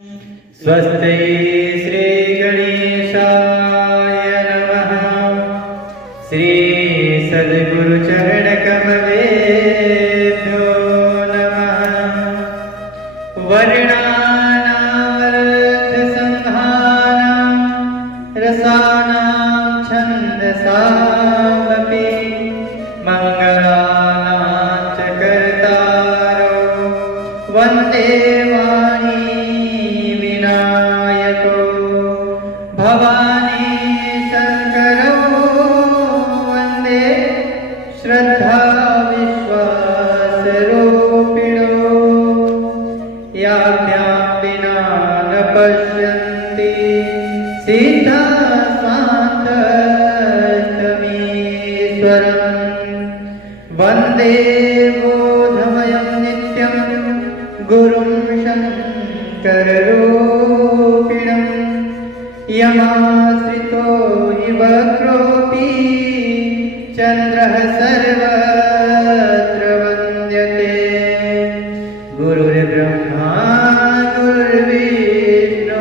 स्वस्ति श्री गणेशाय नमः। श्री सद्गुरु चरण कमलेभ्यो नमः। वर्णानामर्थ संहानां रसानां छन्दसामपि मंगलानां च कर्तारो वन्दे वाणी विनायको भवानी शंकरो वन्दे श्रद्धा विश्वासरूपिणो याभ्यां विना न पश्यन्ति सीता स्वान्तमीश्वरम् वन्दे बोधमयं नित्यं गुरुं शङ्कररूपिणम् यमाश्रितो हि वक्रोऽपि चन्द्रः सर्वत्र वन्द्यते। गुरुर्ब्रह्मा गुरुर्विष्णु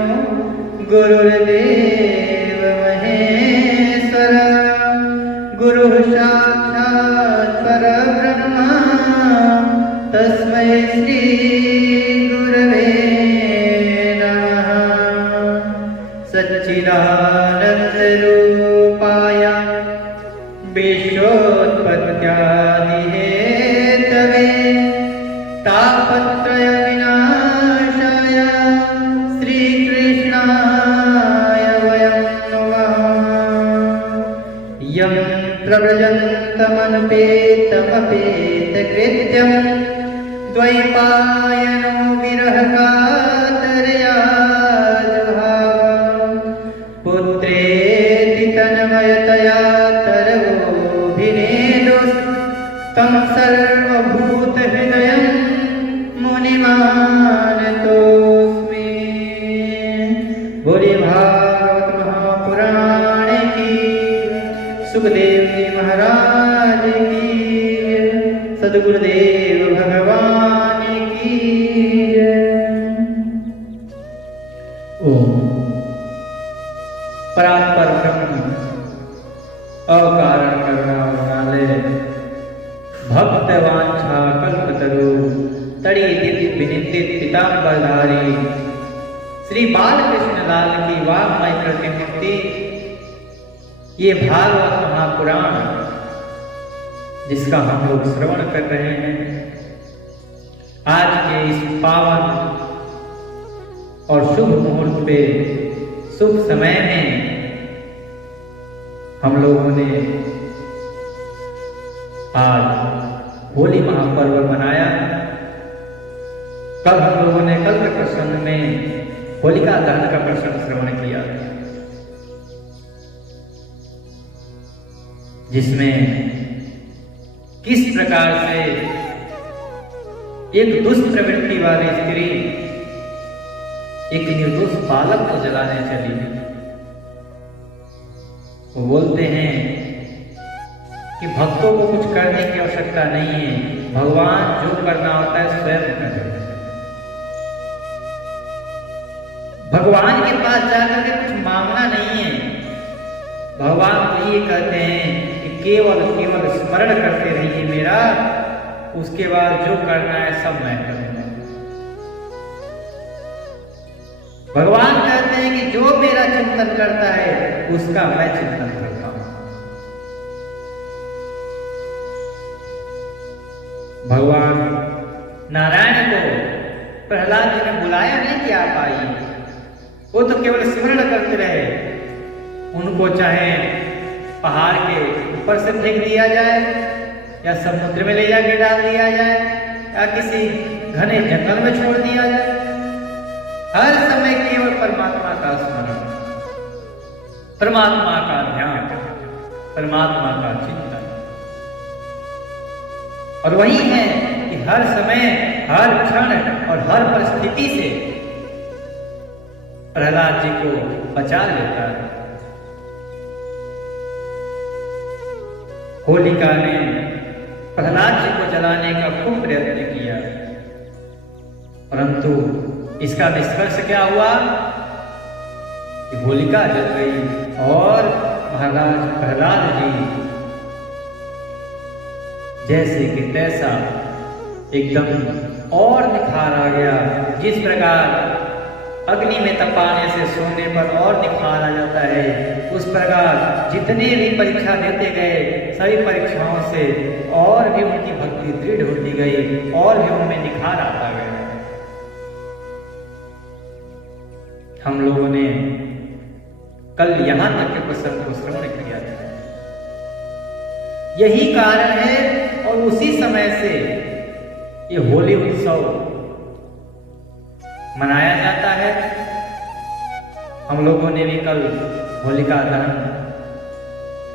गुरुर्देव महेश्वर गुरुः साक्षात् परब्रह्म तस्मै श्री गुरवे नमः। सच्चिदानन्दरूपाय विश्वोत्पत्त्यादिहेतवे तापत्रयविनाशाय श्रीकृष्णाय वयं नमः। यं प्रव्रजन्तमनुपेतमपेतकृत्यं द्वैपायनो विरहकातरया जुहाव पुत्रेति तन्मयतया तरवोऽभिनेदुस्तं सर्वभूतहृदयं मुनिमानतोऽस्मि। बोले भागवत महापुराण की, सुखदेव जी महाराज की, सद्गुरुदेव भगवान की ओम। परात्पर ब्रह्म अकारण करुणा वरदाले भक्त वांछा कल्पतरु तड़ी दिव्य विनिंदित पीतांबरधारी श्री बालकृष्ण लाल की वाग्मय प्रतिमूर्ति ये भागवत महापुराण जिसका हम लोग श्रवण कर रहे हैं, आज के इस पावन और शुभ मुहूर्त पे शुभ समय में हम लोगों ने आज होली महापर्व मनाया। कल हम लोगों ने कल के प्रसंग में होलिका दहन का प्रसंग श्रवण किया, जिसमें किस प्रकार से एक दुष्ट प्रवृत्ति वाली स्त्री एक निर्दोष बालक को जलाने चली। वो बोलते हैं कि भक्तों को कुछ करने की आवश्यकता नहीं है, भगवान जो करना होता है स्वयं कर देते हैं। भगवान के पास जाकर के कुछ मांगना नहीं है, भगवान तो ये कहते हैं कि केवल केवल स्मरण करते रहिए मेरा, उसके बाद जो करना है सब मैं करूंगा। भगवान कहते हैं कि जो मेरा चिंतन करता है उसका मैं चिंतन करता हूं। भगवान नारायण को प्रहलाद जी ने बुलाया नहीं कि आप आइए, वो तो केवल स्मरण करते रहे। उनको चाहे पहाड़ के ऊपर से फेंक दिया जाए या समुद्र में ले जाके डाल दिया जाए या किसी घने जंगल में छोड़ दिया जाए, हर समय केवल परमात्मा का स्मरण, परमात्मा का ध्यान, परमात्मा का चिंतन। और वही है कि हर समय हर क्षण और हर परिस्थिति से प्रहलाद जी को बचा लेता है। होलिका ने प्रहलाद जी को जलाने का खूब प्रयत्न किया, परंतु इसका निष्कर्ष क्या हुआ कि होलिका जल गई और महाराज प्रहलाद जी जैसे कि तैसा एकदम और निखार आ गया। जिस प्रकार अग्नि में तपाने से सोने पर और निखार आ जाता है, उस प्रकार जितने भी परीक्षा देते गए सभी परीक्षाओं से और भी उनकी भक्ति दृढ़ होती गई और भी उनमें निखार आता गया। हम लोगों ने कल यहां तक के प्रसंग को श्रवण किया था। यही कारण है और उसी समय से ये होली उत्सव मनाया जाता है। हम लोगों ने भी कल होलिका दहन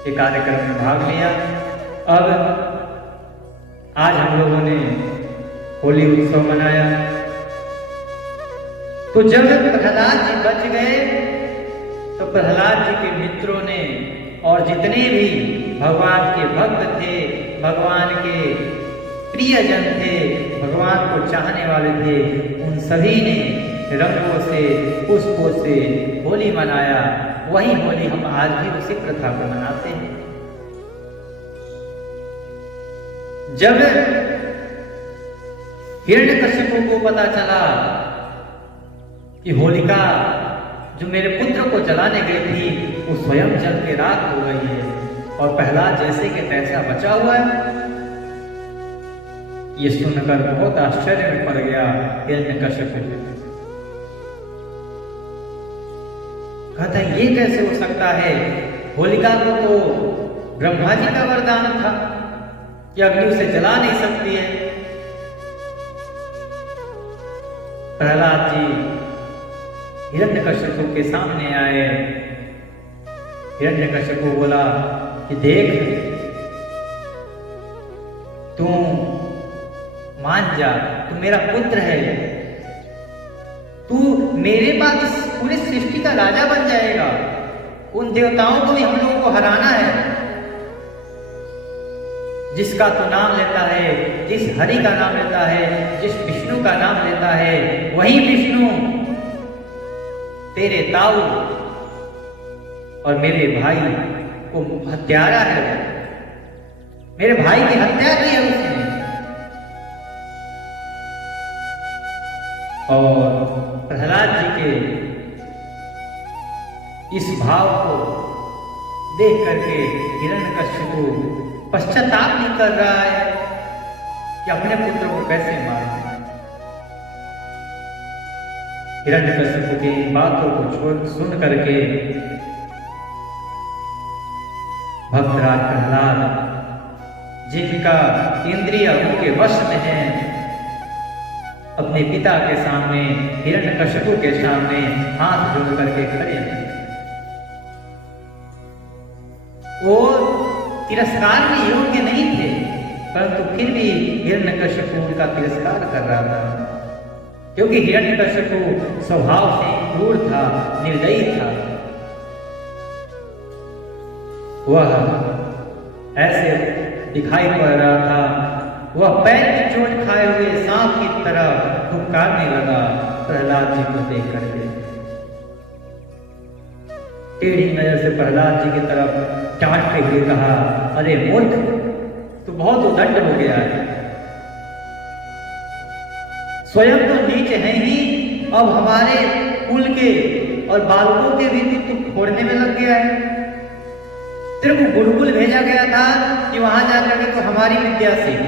के कार्यक्रम में भाग लिया। अब आज हम लोगों ने होली उत्सव मनाया। तो जब प्रहलाद जी बच गए तो प्रहलाद जी के मित्रों ने और जितने भी भगवान के भक्त थे, भगवान के प्रियजन थे, भगवान को चाहने वाले थे, उन सभी ने रंगों से पुष्पों से होली मनाया। वही होली हम आज भी उसी प्रथा को मनाते हैं। जब हिरण्यकश्यप को पता चला कि होलिका जो मेरे पुत्र को जलाने गई थी वो स्वयं जल के राख हो गई है और प्रहलाद जैसे कि तैसा बचा हुआ है, ये सुनकर बहुत आश्चर्य में पड़ गया हिरण्यकश्यप। कहता है ये कैसे हो सकता है? होलिका को तो ब्रह्मा जी का वरदान था कि अग्नि उसे जला नहीं सकती है। प्रहलाद जी हिरण्यकश्यप के सामने आए। हिरण्यकश्यप बोला कि देख, तू मान जा, तू मेरा पुत्र है, तू मेरे बाद इस पूरी सृष्टि का राजा बन जाएगा। उन देवताओं को भी हम लोगों को हराना है। जिसका तू नाम लेता है, जिस हरि का नाम लेता है, जिस विष्णु का नाम लेता है, वही विष्णु तेरे ताऊ और मेरे भाई को हत्यारा है। मेरे भाई की हत्या की है उसने। और प्रहलाद जी के इस भाव को देख करके हिरण्यकश्यप पश्चाताप नहीं कर रहा है कि अपने पुत्र को कैसे मारे। हिरण्यकश्यप की बातों को सुन करके भक्तराज प्रहलाद, जिनका इंद्रिय उनके वश में है, अपने पिता के सामने, हिरण्यकश्यप के सामने हाथ जोड़ करके खड़े हैं। वो तिरस्कार में योग्य नहीं थे, परंतु फिर भी हिरण्यकश्यप उनका तिरस्कार कर रहा था, क्योंकि हिरण्यकश्यप स्वभाव से क्रूर था, निर्दयी था। वह ऐसे दिखाई पड़ रहा था, वह पैर की चोट खाए हुए सांप की तरह फुफकारने लगा प्रहलाद जी को देख करके। टेढ़ी नजर से प्रहलाद जी की तरफ डांटते हुए कहा, अरे मूर्ख, तू बहुत उद्दंड हो गया है। स्वयं तो नीच है ही, अब हमारे कुल के और बालकों के भी तू फोड़ने में लग गया है। तेरे को गुरुकुल भेजा गया था कि वहां जाकर के तो हमारी विद्या सीख,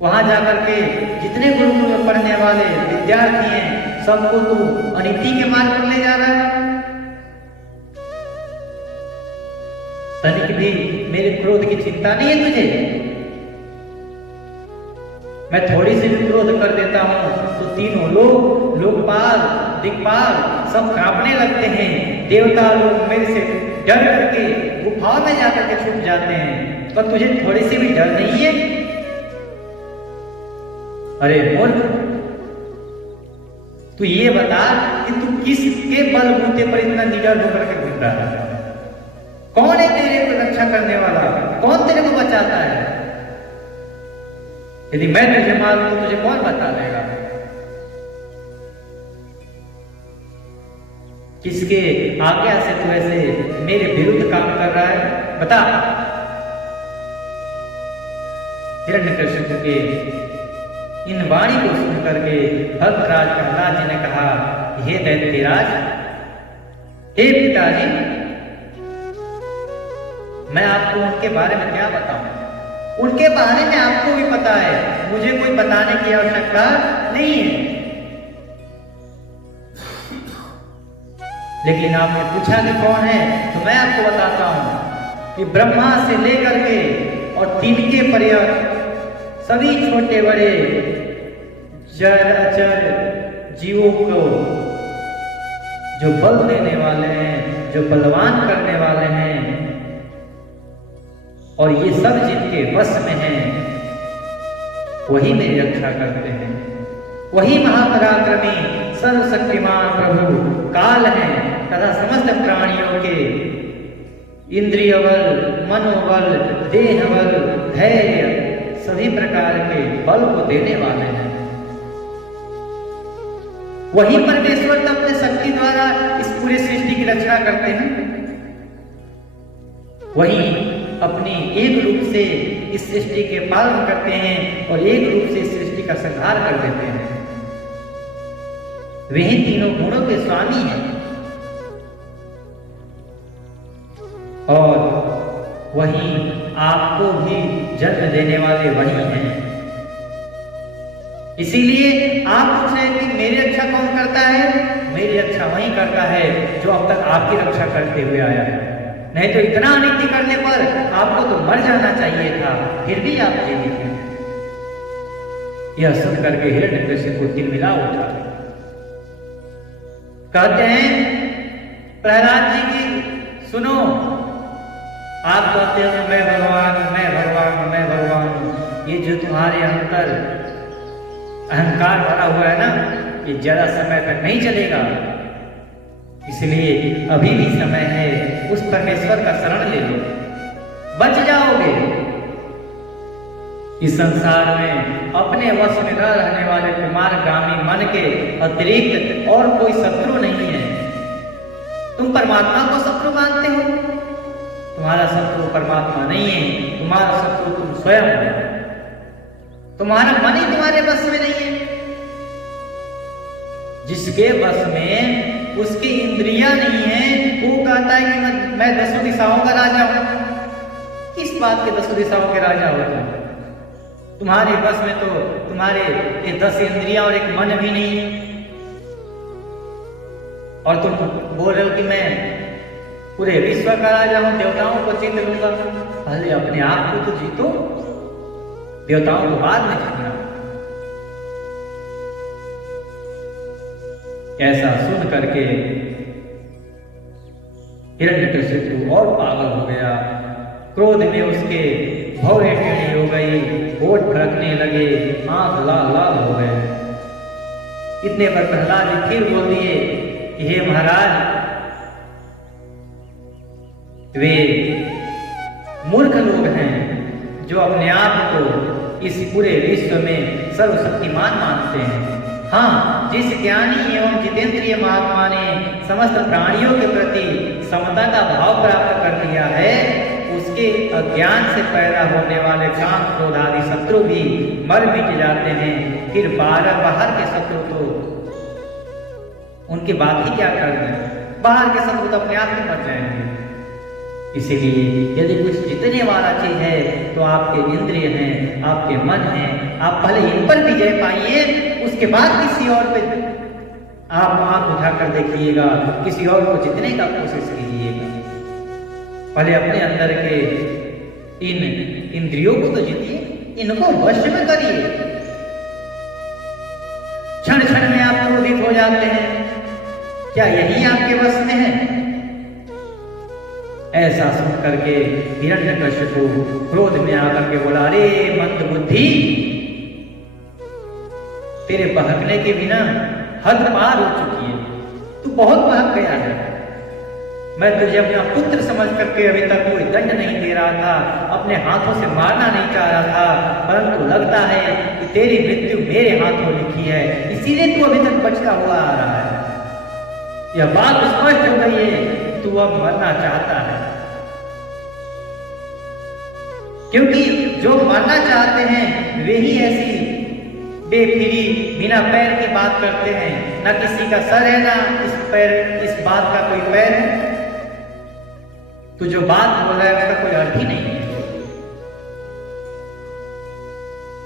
वहां जाकर के जितने गुरुकुल में पढ़ने वाले विद्यार्थी हैं सबको तू अनिति के मार्ग पर ले जा रहा है। तनिक भी मेरे क्रोध की चिंता नहीं है तुझे? मैं थोड़ी सी भी क्रोध कर देता हूं तो तीनों लोग, लोकपाल, दिक्पाल सब कांपने लगते हैं। देवता लोग मेरे से डर करके गुफाओं में जाकर के छुप जाते हैं, पर तुझे थोड़ी सी भी डर नहीं है? अरे मूर्ख, तू ये बता कि तू किसके बलबूते पर इतना निडर होकर के घूम रहा है? कौन है तेरे को रक्षा करने वाला? कौन तेरे को बचाता है? यदि मैं तुझे मारूं तो तुझे कौन बता देगा? किसके आज्ञा से तू ऐसे मेरे विरुद्ध काम कर रहा है, बता। हिरण्यकशिपु के इन वाणी को सुन करके भक्तराज प्रहलाद जी ने कहा, हे दैत्यराज, हे पिताजी, मैं आपको उनके बारे में क्या बताऊं? उनके बारे में आपको भी पता है, मुझे कोई बताने की आवश्यकता नहीं है। लेकिन आपने पूछा कि कौन है, तो मैं आपको बताता हूं कि ब्रह्मा से लेकर के और तिनके पर्यंत सभी छोटे बड़े जड़ अचर जीवों को जो बल देने वाले हैं, जो बलवान करने वाले हैं, और ये सब जिनके वश में हैं, वही मेरी रक्षा करते हैं। वही महापराक्रमी सर्वशक्तिमान प्रभु काल हैं तथा समस्त प्राणियों के इंद्रिय बल, मनोबल, देह बल, धैर्य, सभी प्रकार के बल को देने वाले हैं। वही परमेश्वर तो अपने शक्ति द्वारा इस पूरे सृष्टि की रचना करते हैं। वही अपनी एक रूप से इस सृष्टि के पालन करते हैं और एक रूप से इस सृष्टि का संहार कर देते हैं। वही तीनों गुणों के स्वामी हैं और वही आपको भी जन्म देने वाले वही हैं। इसीलिए आप पूछ रहे हैं कि मेरी रक्षा कौन करता है? मेरी रक्षा वही करता है जो अब तक आपकी रक्षा करते हुए आया है। नहीं तो इतना अनिति करने पर आपको तो मर जाना चाहिए था, फिर भी आप जीवित हैं। यह सुन करके हिरण्यकशिपु तिलमिला उठा। कहते हैं प्रहलाद जी की, सुनो, आप कहते हो मैं भगवान, मैं भगवान, मैं भगवान। ये जो तुम्हारे अंदर अहंकार भरा हुआ है ना, ये ज्यादा समय तक नहीं चलेगा। इसलिए अभी भी समय है, उस परमेश्वर का शरण ले लो, बच जाओगे। इस संसार में अपने वश में न रहने वाले कुमारगामी मन के अतिरिक्त और कोई शत्रु नहीं है। तुम परमात्मा को शत्रु मानते हो, तुम्हारा शत्रु परमात्मा नहीं है, तुम्हारा शत्रु तुम स्वयं हो। तुम्हारा मन ही तुम्हारे बस में नहीं है। जिसके बस में उसकी इंद्रियां नहीं है, वो कहता है कि मैं 10 दिशाओं का राजा हूं। किस बात के 10 दिशाओं के राजा हो तुम? तुम्हारे बस में तो तुम्हारे ये 10 इंद्रियां और एक मन भी नहीं है, और तुम बोल रहे हो कि मैं पूरे विश्व का राजा हूं, देवताओं को जीत लूंगा। पहले अपने आप को तो जीतो, देवताओं को बाद में जीतना। ऐसा सुन करके हिरण्यकशिपु और पागल हो गया। क्रोध में उसके भौहें टेढ़ी हो गई, होठ फड़कने लगे, आंख लाल लाल हो गए। इतने पर प्रहलाद जी फिर बोल दिए कि हे महाराज, वे मूर्ख लोग हैं जो अपने आप को इस पूरे विश्व में सर्वशक्तिमान मानते हैं। हाँ, जिस ज्ञानी एवं जितेंद्रिय महात्मा ने समस्त प्राणियों के प्रति समता का भाव प्राप्त कर लिया है, उसके अज्ञान से पैदा होने वाले काम, क्रोध आदि शत्रु भी मर मिट जाते हैं। फिर बाहर के शत्रु तो उनकी बात ही क्या कर दें, बाहर के शत्रु तो अपने आप ही मर जाएंगे। इसीलिए यदि कुछ जीतने वाला चीज है तो आपके इंद्रिय हैं, आपके मन हैं। आप पहले इन पर विजय पाइए, उसके बाद किसी और पे आप आंख उठाकर देखिएगा, किसी और को जीतने का कोशिश कीजिएगा। पहले अपने अंदर के इन इंद्रियों को तो जीतिए, इनको वश में करिए। क्षण क्षण में आप क्रोधित हो जाते हैं, क्या यही आपके वश में है? ऐसा सुन करके हिरण्यकशिपु क्रोध में आकर के बोला, अरे मंद बुद्धि, तेरे बहकने के बिना हद पार हो चुकी है, तू बहुत बहक गया है। मैं तुझे अपना पुत्र समझ करके अभी तक कोई दंड नहीं दे रहा था, अपने हाथों से मारना नहीं चाह रहा था, परंतु लगता है कि तेरी मृत्यु मेरे हाथों लिखी है, इसीलिए तू अभी तक बचता हुआ आ रहा है। यह बात स्पष्ट हो गई है, तू अब मरना चाहता है। क्योंकि जो मरना चाहते हैं वे ही ऐसी बेफिरी बिना पैर की बात करते हैं। ना किसी का सर है, ना इस बात का कोई पैर है। तो जो बात बोल रहा है उसका कोई अर्थ ही नहीं है।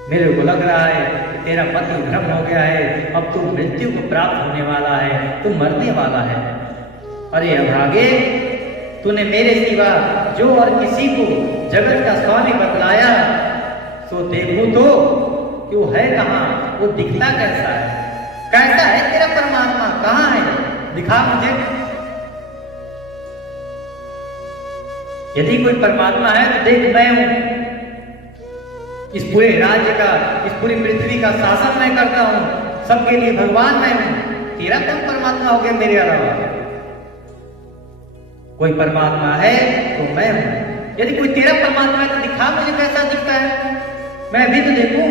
मेरे को लग रहा है कि तेरा पति भ्रम हो गया है, अब तू मृत्यु को प्राप्त होने वाला है, तू मरने वाला है। अरे अभागे, तूने मेरे सिवा जो और किसी को जगत का स्वामी बतलाया, सो देखूं तो कि वो है कहाँ, वो दिखता कैसा है, कैसा है तेरा परमात्मा, कहाँ है, दिखा मुझे। यदि कोई परमात्मा है तो देख, मैं हूं। इस पूरे राज्य का, इस पूरी पृथ्वी का शासन मैं करता हूं, सबके लिए भगवान मैं हूं। तेरा कौन परमात्मा हो गया मेरे अलावा? कोई परमात्मा है तो मैं हूं। यदि कोई तेरा परमात्मा है तो दिखा मुझे कैसा दिखता है, मैं भी तो देखूं।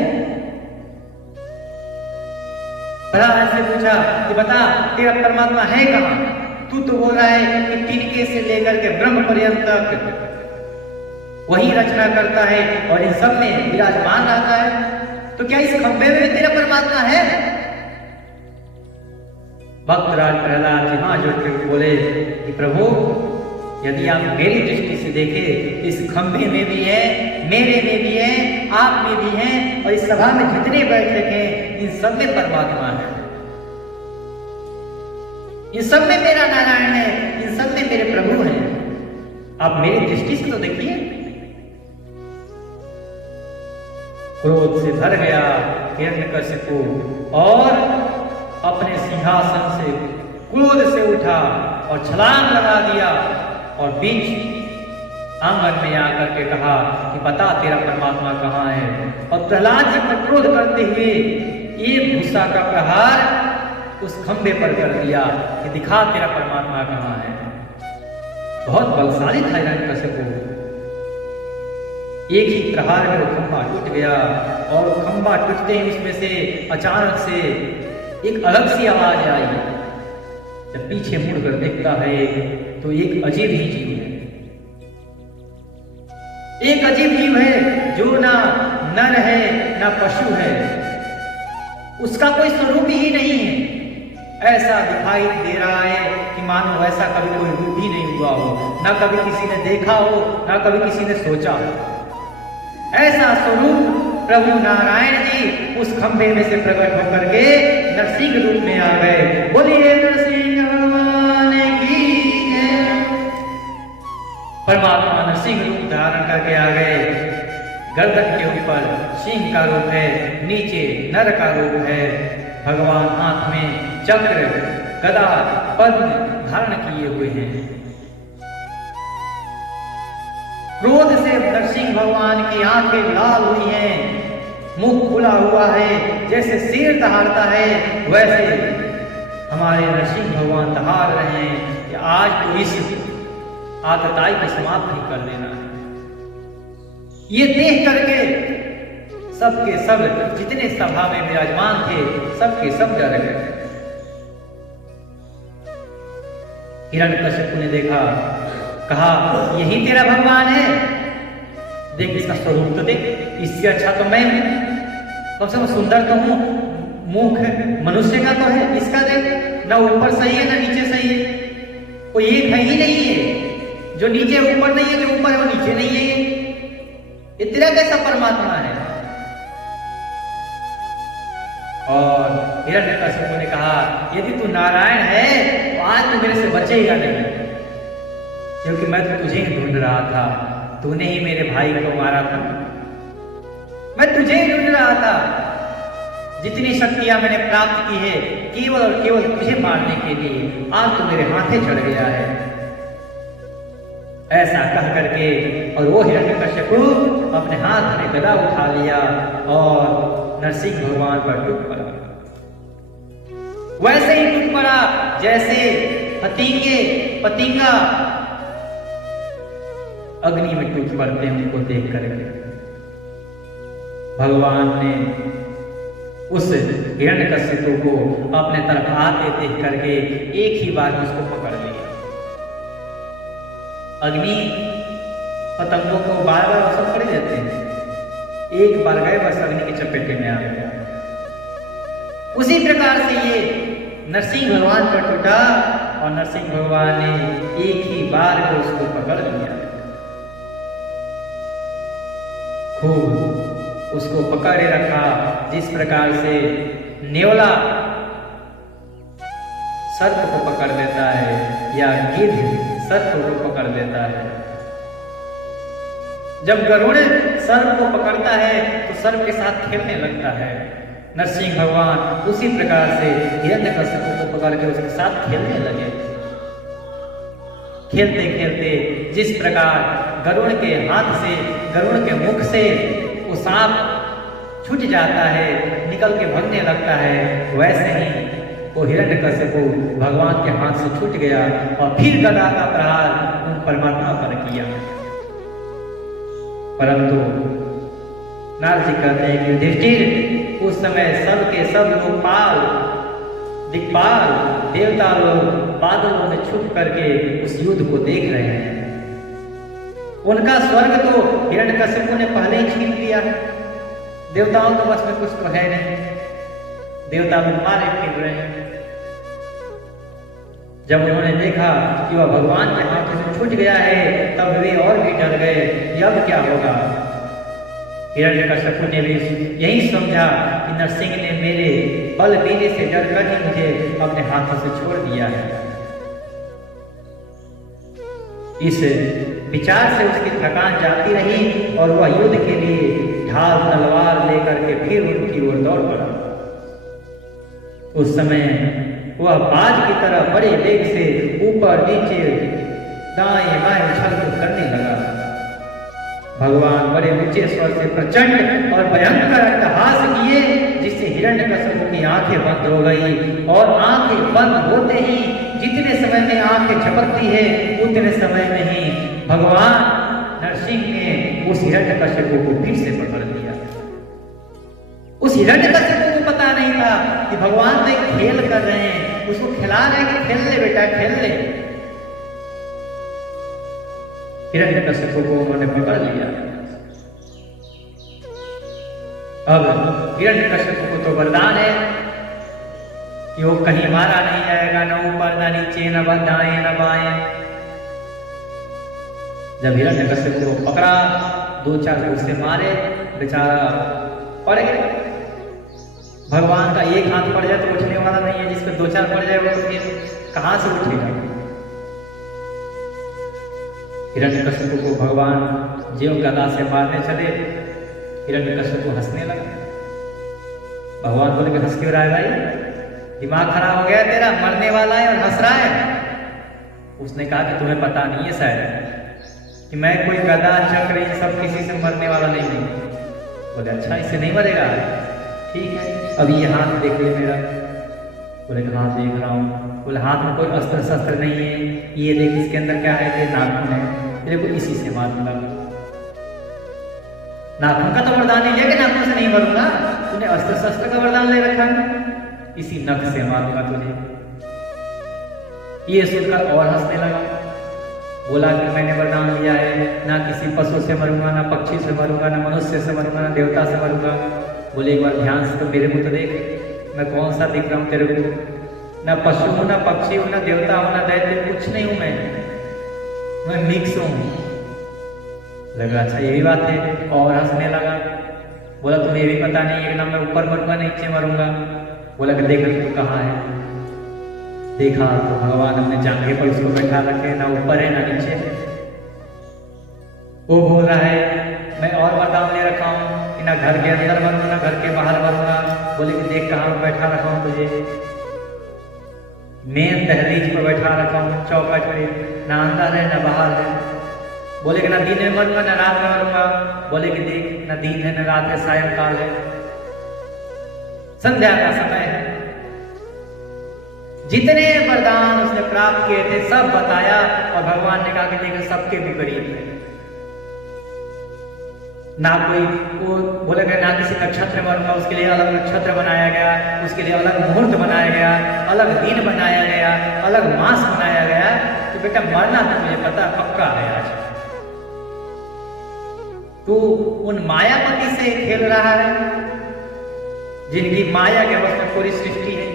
प्रहलाद से पूछा कि बता तेरा परमात्मा है कहां? तू तो बोल रहा है कि तिनके से लेकर के ब्रह्म पर्यंत तक वही रचना करता है और इन सब में विराजमान रहता है। तो क्या इस खंभे में तेरा परमात्मा है? भक्तराज प्रहलाद जी हां जोड़ के बोले कि प्रभु, यदि आप मेरी दृष्टि से देखें, इस खंभे में भी है, मेरे में भी है, आप में भी है, और इस सभा में जितने बैठे हैं इन सब में परमात्मा है। इन सब में मेरा नारायण है, इन सब में मेरे प्रभु हैं। आप मेरी दृष्टि से तो देखिए। क्रोध से भर गया हिरण्यकशिपु और अपने सिंहासन से क्रोध से उठा और छलांग लगा दिया और बीच आंगन में आकर के कहा कि बता तेरा परमात्मा कहाँ है। और प्रहलाद जी पर क्रोध करते हुए एक गुस्सा का प्रहार उस खंबे पर कर दिया कि दिखा तेरा परमात्मा कहाँ है। बहुत बलशाली था हिरण्यकशिपु। एक ही प्रहार में वो खंबा टूट गया और खंबा टूटते ही उसमें से अचानक से एक अलग सी आवाज आई। जब पीछे मुड़कर देखता है तो एक अजीब ही जीव है, एक अजीब जीव है जो ना नर है ना पशु है, उसका कोई स्वरूप ही नहीं है। ऐसा दिखाई दे रहा है कि मानो ऐसा कभी कोई रूप ही नहीं हुआ हो, ना कभी किसी ने देखा हो, ना कभी किसी ने सोचा हो। ऐसा स्वरूप प्रभु नारायण जी उस खंभे में से प्रकट होकर के नरसिंह रूप में आ गए। बोलिए नरसिंह भगवान की जय। परमात्मा नरसिंह रूप धारण करके आ गए। गर्दन के ऊपर सिंह का रूप है, नीचे नर का रूप है। भगवान हाथ में चक्र, गदा, पद्म धारण किए हुए हैं। क्रोध से नरसिंह भगवान की आंखें लाल हुई हैं, मुख खुला हुआ है, जैसे शेर दहाड़ता है वैसे हमारे नरसिंह भगवान दहाड़ रहे हैं कि आज तो इस आतताई को समाप्त ही कर देना है। ये देख करके सबके सब जितने सभा में विराजमान थे सबके सब डर गए। हिरण्यकशिपु ने देखा, कहा यही तेरा भगवान है? देख इसका स्वरूप तो देख, इससे अच्छा तो मैं हूं, कम से कम सुंदर तो हूं, मुख मनुष्य का तो है, इसका देख ना ऊपर सही है ना नीचे सही है, कोई एक है ही नहीं है। जो नीचे ऊपर नहीं है, जो ऊपर है वो नीचे नहीं है। ये तेरा कैसा परमात्मा है? और हिरण्यकशिपु ने कहा यदि तू नारायण है तो आज तू मेरे से बचेगा नहीं, क्योंकि मैं तो तुझे ही ढूंढ रहा था। तूने ही मेरे भाई को मारा था, मैं तुझे ही ढूंढ रहा था। जितनी शक्तियां मैंने प्राप्त की है केवल और केवल तुझे मारने के लिए, आज तो मेरे हाथे चढ़ गया है। ऐसा कह करके और वो हिरण्यकशिपु अपने हाथ में गदा उठा लिया और नरसिंह भगवान पर टूट पड़ा। वैसे ही टूट पड़ा जैसे पतिंगा अग्नि में टूट पड़ते हैं उनको देख करके। भगवान ने उस हिरण्यकशिपु को अपने तरफ आते देख करके एक ही बार में उसको पकड़ लिया। अग्नि पतंगों को बार बार अवसर पड़े देते हैं, एक बार गए बस अग्नि की चपेटे में आ गया। उसी प्रकार से ये नरसिंह भगवान पर टूटा और नरसिंह भगवान ने एक ही बार में उसको पकड़ लिया। खूब उसको पकड़े रखा, जिस प्रकार से नेवला सर्प को पकड़ लेता है या गिद्ध सर्प को पकड़ लेता है। जब गरुड़ सर्प को पकड़ता है तो सर्प के साथ खेलने लगता है। नरसिंह भगवान उसी प्रकार से हिरण्यकशिपु को पकड़ के उसके साथ खेलने लगे। खेलते खेलते जिस प्रकार गरुड़ के हाथ से, गरुड़ के मुख से वो सांप छूट जाता है, निकल के भगने लगता है, वैसे ही वो हिरण्यकशिपु भगवान के हाथ से छूट गया और फिर गदा का प्रहार उन परमात्मा पर किया। परंतु नारद जी कहते हैं कि युधिष्ठिर उस समय सब के सब लोकपाल, दिक्पाल, देवता लोग बादलों में छुप करके उस युद्ध को देख रहे हैं। उनका स्वर्ग तो हिरण्यकशिपु ने पहले ही छीन लिया है। देवताओं के बस में कुछ तो है नहीं, देवता लोग मारे फिर रहे हैं। जब उन्होंने देखा कि वह भगवान के हाथों से छूट गया है, तब वे और भी डर गए, अब क्या होगा। हिरण्यकशिपु ने भी यही समझा कि नरसिंह ने मेरे बल बीने से डर कर ही मुझे अपने हाथों से छोड़ दिया है। इस विचार से उसकी थकान जाती रही और वह युद्ध के लिए ढाल तलवार लेकर के फिर उनकी ओर दौड़ पड़ा। उस समय वह बाज की तरह बड़े वेग से ऊपर नीचे दाएं बाएं उछल कूद करने लगा। भगवान बड़े ऊंचे स्वर से प्रचंड और भयंकर अट्टहास किए, जिससे हिरण्यकशिपु की आंखें बंद हो गई। और आंखें बंद होते ही जितने समय में आंखें झपकती है, उतने समय में ही भगवान नरसिंह ने उस हिरण्यकशिपु को फिर से पकड़ लिया। उस हिरण्यकशिपु को पता नहीं था कि भगवान तो एक खेल कर रहे हैं, उसको खिला रहे हैं कि खेल ले बेटा खेल ले। हिरण्यकशिपु को उन्होंने पकड़ लिया। अब हिरण्यकशिपु को तो वरदान है कि वो कहीं मारा नहीं जाएगा, न ऊपर न नीचे, न दाएं न बाएं। जब हिरण्यकशिपु को पकड़ा, 2-4 घूंसे मारे, बेचारा पड़ गया। भगवान का एक हाथ पड़ जाए तो उठने वाला नहीं है, जिसको 2-4 पड़ जाए वो तो फिर कहां से उठेगा। हिरण्यकशिपु को भगवान ज्यों गदा से मारने चले, हिरण्यकशिपु हंसने लगा। भगवान बोले कि हंस क्यों रहा है भाई, दिमाग खराब हो गया तेरा, मरने वाला है और हंस रहा है। उसने कहा कि तुम्हें पता नहीं है शायद कि मैं कोई गदा चक्र इन सब किसी से मरने वाला नहीं हूं। बोले अच्छा इससे नहीं मरेगा, ठीक है अभी ये हाथ देख ले मेरा। बोले हाथ देख रहा हूँ। बोले हाथ में कोई अस्त्र शस्त्र नहीं है, ये देख इसके अंदर क्या है, ये नाखून है, देखो इसी से मारूंगा। नाखून का तो वरदान नहीं है कि नाखून से नहीं मरूंगा, तूने अस्त्र शस्त्र का वरदान ले रखा है, इसी नख से मारूंगा तुझे। ये सुनकर और हंसने लगा। बोला कि मैंने वरदान लिया है, ना किसी पशु से मरूंगा, ना पक्षी से मरूंगा, ना मनुष्य से मरूंगा, ना देवता से मरूंगा। बोले एक बार ध्यान से तो मेरे को तो देख, मैं कौन सा दिख रहा हूँ तेरे को, ना पशु हूँ, ना पक्षी हूँ, ना देवता हूँ, ना दैत्य, कुछ नहीं हूँ मैं मिक्स हूँ। लगा अच्छा ये भी बात है, और हंसने लगा। बोला तुम्हें ये भी पता नहीं है कि ना मैं ऊपर मरूंगा, नीचे मरूंगा। बोला कि देख तू कहाँ है। देखा तो भगवान अपने जांघे पर उसको बैठा रखे, ना ऊपर है ना नीचे। वो बोल रहा है मैं और वरदान ले रखा हूँ कि ना घर के अंदर मरूंगा, ना घर के बाहर मरूंगा। बोले कि देख कहाँ बैठा रखा हूँ तुझे, मेन दहलीज पर बैठा रखा हूँ, चौखट पे, ना अंदर है ना बाहर है। बोले कि ना दिन में मरूंगा ना रात में मरूंगा। बोले कि देख ना दिन है ना रात है, सायंकाल है, संध्या का समय है। जितने वरदान उसने प्राप्त किए थे सब बताया और भगवान ने कहा कि देखो सबके विपरीत है। ना कोई वो बोले गए, ना किसी नक्षत्र में उसके लिए अलग नक्षत्र बनाया गया, उसके लिए अलग मुहूर्त बनाया गया, अलग दिन बनाया गया, अलग मास बनाया गया कि बेटा मरना तो मुझे पता पक्का है आज। तो उन मायापति से खेल रहा है जिनकी माया के वश में पूरी सृष्टि है।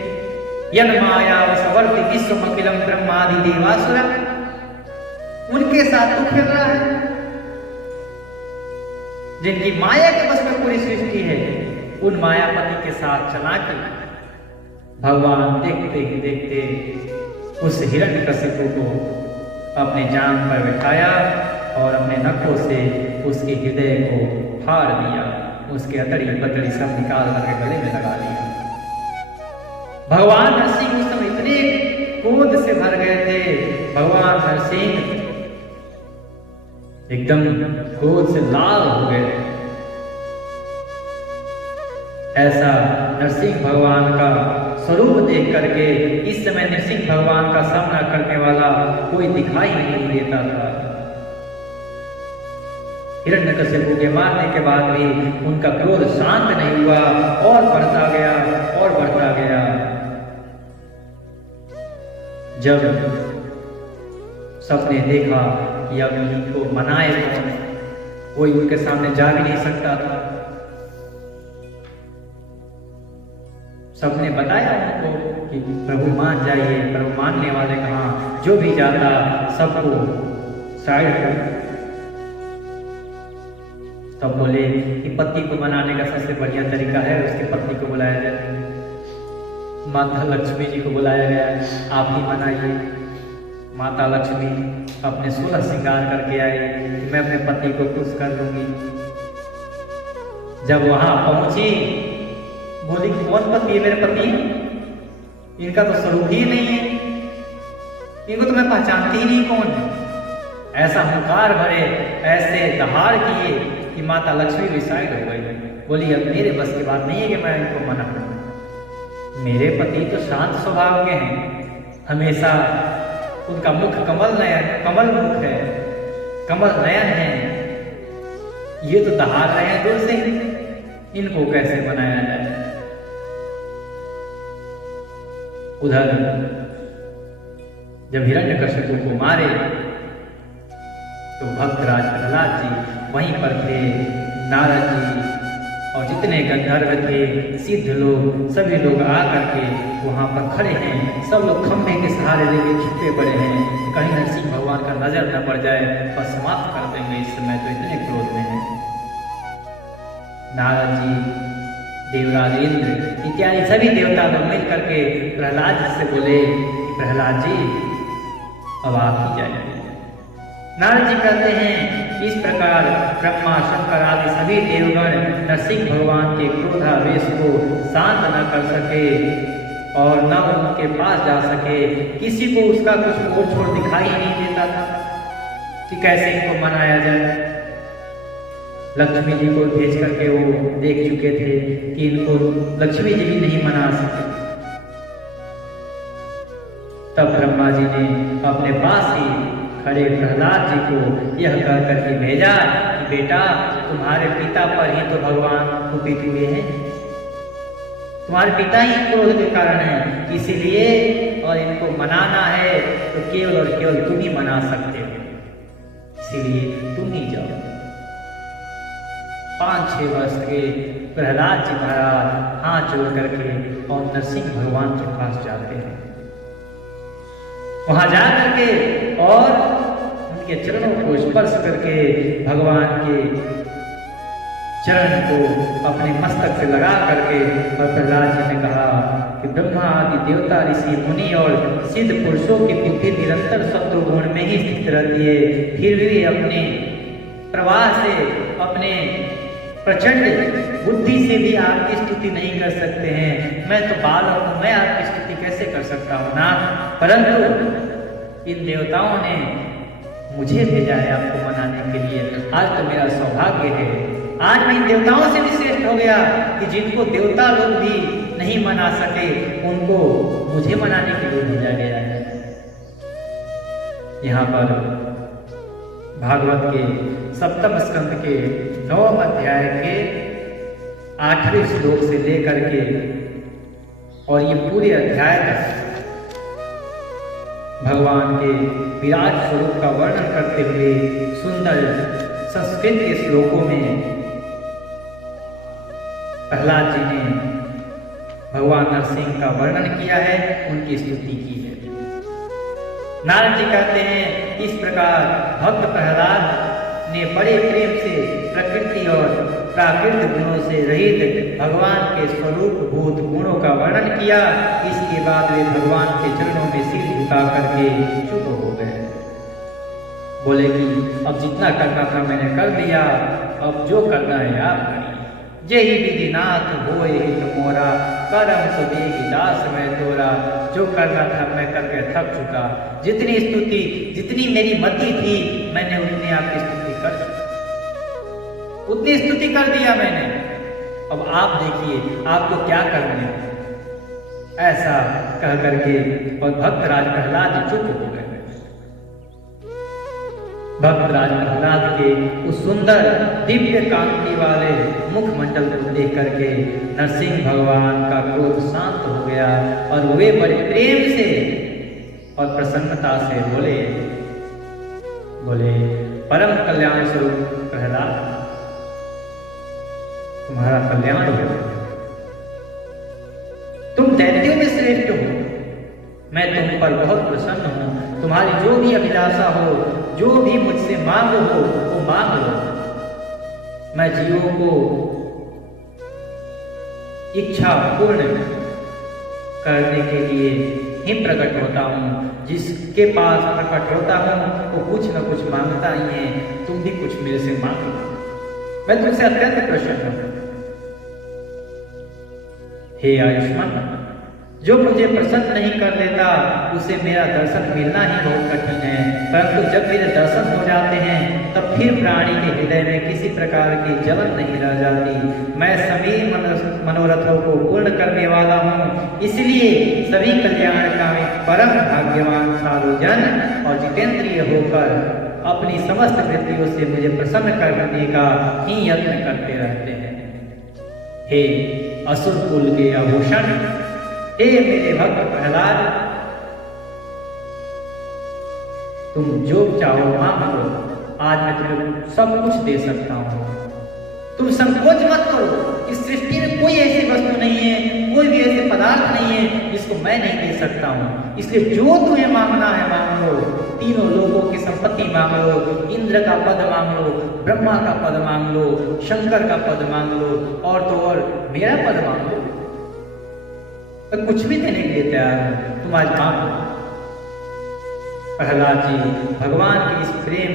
यन माया वसवर्ति विश्वमखिलम ब्रह्मादि देवासुर, उनके साथ तू खेल रहा है जिनकी माया के वश में पूरी सृष्टि है। उन मायापति के साथ चला के भगवान देखते ही देखते उस हिरण्यकशिपु को अपने जांघ पर बैठाया और अपने नखों से उसके हृदय को फाड़ दिया, उसके अतड़ी पतड़ी सब निकाल करके गले में लगा लिया। भगवान नरसिंह उस समय इतने क्रोध से भर गए थे, भगवान नरसिंह एकदम क्रोध से लाल हो गए। ऐसा नरसिंह भगवान का स्वरूप देख करके इस समय नरसिंह भगवान का सामना करने वाला कोई दिखाई नहीं देता था। हिरण्यकशिपु के मारने के बाद भी उनका क्रोध शांत नहीं हुआ और बढ़ता गया और बढ़ता गया। जब सबने देखा कि अब इनको मनाए कौन, कोई उनके सामने जा भी नहीं सकता था। सबने बताया उनको कि प्रभु मान जाइए, प्रभु मानने वाले कहाँ, जो भी जाता सबको साइड कर। तब बोले कि पति को मनाने का सबसे बढ़िया तरीका है उसकी पत्नी को बुलाया जाए। माता लक्ष्मी जी को बुलाया गया, आप ही मनाइए। माता लक्ष्मी अपने 16 श्रृंगार करके आई कि मैं अपने पति को खुश कर लूंगी। जब वहां पहुंची बोली कि कौन पति है? मेरे पति, इनका तो स्वरूप ही नहीं है, इनको तो मैं पहचानती ही नहीं कौन है। ऐसा हुंकार भरे, ऐसे दहाड़ किए कि माता लक्ष्मी भी साइड हो गई। बोली अब मेरे बस की बात नहीं है कि मैं इनको मना करूं। मेरे पति तो शांत स्वभाव के हैं, हमेशा उनका मुख कमल नयन, कमल मुख है, कमल नयन है। ये तो दहाड़ रहे हैं दूर से, इनको कैसे बनाया जाए। उधर जब हिरण्यकशिपु को मारे तो भक्तराज प्रहलाद जी वहीं पर थे। नारद जी और जितने गंधर्व थे, सिद्ध लोग, सभी लोग आकर के वहां पर खड़े हैं। सब लोग खंभे के सहारे लेके छिपे पड़े हैं, कहीं नरसिंह भगवान का नजर न पड़ जाए और समाप्त कर देंगे। इस समय तो इतने क्रोध में हैं। नारद जी, देवराज इंद्र इत्यादि सभी देवता लोग मिल करके प्रहलाद जी से बोले कि प्रहलाद जी अब आप ही जाइए। नारद जी कहते हैं इस प्रकार ब्रह्मा शंकर आदि सभी देवगण नरसिंह भगवान के क्रोधावेश को शांत न कर सके और न उनके पास जा सके। किसी को उसका कुछ ओर छोड़ दिखाई नहीं देता था कि कैसे इनको मनाया जाए। लक्ष्मी जी को भेज करके वो देख चुके थे कि इनको लक्ष्मी जी भी नहीं मना सके। तब ब्रह्मा जी ने अपने पास ही खड़े प्रहलाद जी को यह कह करके भेजा कि बेटा तुम्हारे पिता पर ही तो भगवान कुपित हुए हैं, तुम्हारे पिता ही क्रोध के कारण है, इसीलिए और इनको मनाना है तो केवल और केवल तुम ही मना सकते हो, इसीलिए तुम ही जाओ। 5-6 वर्ष के प्रहलाद जी महाराज हाथ जोड़ करके और नरसिंह भगवान के पास जाते हैं। वहां जा करके और उनके चरणों को स्पर्श करके भगवान के चरण को अपने मस्तक से लगा करके और प्रहलाद जी ने कहा कि ब्रह्मा आदि देवता ऋषि मुनि और सिद्ध पुरुषों की बुद्धि निरंतर सत्व गुण में ही स्थित रहती है, फिर भी अपने प्रवाह से, अपने प्रचंड बुद्धि से भी आपकी स्तुति नहीं कर सकते हैं। मैं तो बालक हूं, मैं आपकी स्तुति कैसे कर सकता हूं ना। परंतु इन देवताओं ने मुझे भेजा है आपको मनाने के लिए। आज तो मेरा सौभाग्य है, आज मैं इन देवताओं से भी श्रेष्ठ हो गया कि जिनको देवता लोग भी नहीं मना सके उनको मुझे मनाने के लिए भेजा गया है। यहाँ पर भागवत के सप्तम स्कंद के 9वें अध्याय के 8वें श्लोक से लेकर के और ये पूरे अध्याय तक भगवान के विराट स्वरूप का वर्णन करते हुए सुंदर संस्कृत के श्लोकों में प्रहलाद जी ने भगवान नरसिंह का वर्णन किया है, उनकी स्तुति की है। नारद जी कहते हैं, इस प्रकार भक्त प्रहलाद ने बड़े प्रेम से प्रकृति और प्राकृतिक गुणों से रहित भगवान के स्वरूप भूत गुणों का वर्णन किया। इसके बाद वे भगवान के चरणों में सिर झुका करके चुप हो गए। बोले कि अब जितना करना था मैंने कर लिया, अब जो करना है आप करिए। जय विधिनाथ होए हित मोरा, करम सुदेहि दास मैं तोरा। जो करना था मैं करके थक चुका। जितनी स्तुति, जितनी मेरी मति थी, मैंने उतनी आपकी स्तुति कर दी, उतनी स्तुति कर दिया मैंने। अब आप देखिए आपको क्या करना है। ऐसा कह करके और भक्तराज प्रहलाद चुप हो गए। भक्तराज प्रहलाद के उस सुंदर दिव्य कांति वाले मुखमंडल को देख करके नरसिंह भगवान का क्रोध शांत हो गया और वे बड़े प्रेम से और प्रसन्नता से बोले परम कल्याण स्वरूप प्रहलाद, तुम्हारा कल्याण हो। तुम दैत्यों में श्रेष्ठ हो, मैं तुम पर बहुत प्रसन्न हूं। तुम्हारी जो भी अभिलाषा हो, जो भी मुझसे मांगो हो, वो मांग लो। मैं जीवों को इच्छा पूर्ण करने के लिए ही प्रकट होता हूँ। जिसके पास प्रकट होता हूँ वो कुछ न कुछ मांगता ही है। तुम भी कुछ मेरे से मांगो, मैं तुमसे अत्यंत प्रसन्न हूँ। हे आयुष्मान, जो मुझे प्रसन्न नहीं कर लेता उसे मेरा दर्शन मिलना ही बहुत कठिन है। परंतु जब मेरे दर्शन हो जाते हैं तब फिर प्राणी के हृदय में किसी प्रकार की जलन नहीं रह जाती। मैं सभी मनोरथों को पूर्ण करने वाला हूँ, इसलिए सभी कल्याणकामी परम भाग्यवान साधुजन और जितेंद्रिय होकर अपनी समस्त वृत्तियों से मुझे प्रसन्न करने का ही यत्न करते रहते हैं। हे असुर कुल के आभूषण, हे मेरे भक्त प्रहलाद, तुम जो चाहो मांग लो, आज मैं तुम्हें सब कुछ दे सकता हूँ। तुम संकोच मत करो। इस सृष्टि में कोई ऐसी वस्तु नहीं है, कोई भी ऐसे पदार्थ नहीं है जिसको मैं नहीं दे सकता हूँ। इसलिए जो तुम्हें मांगना है मांग लो। तीनों लोगों की संपत्ति मांग लो, इंद्र का पद मांग लो, ब्रह्मा का पद मांग लो, शंकर का पद मांग लो, और तो और मेरा पद मांग लो। तो कुछ भी देने के लिए तैयार हूं, तुम आज मांगो। प्रहलाद जी भगवान के इस प्रेम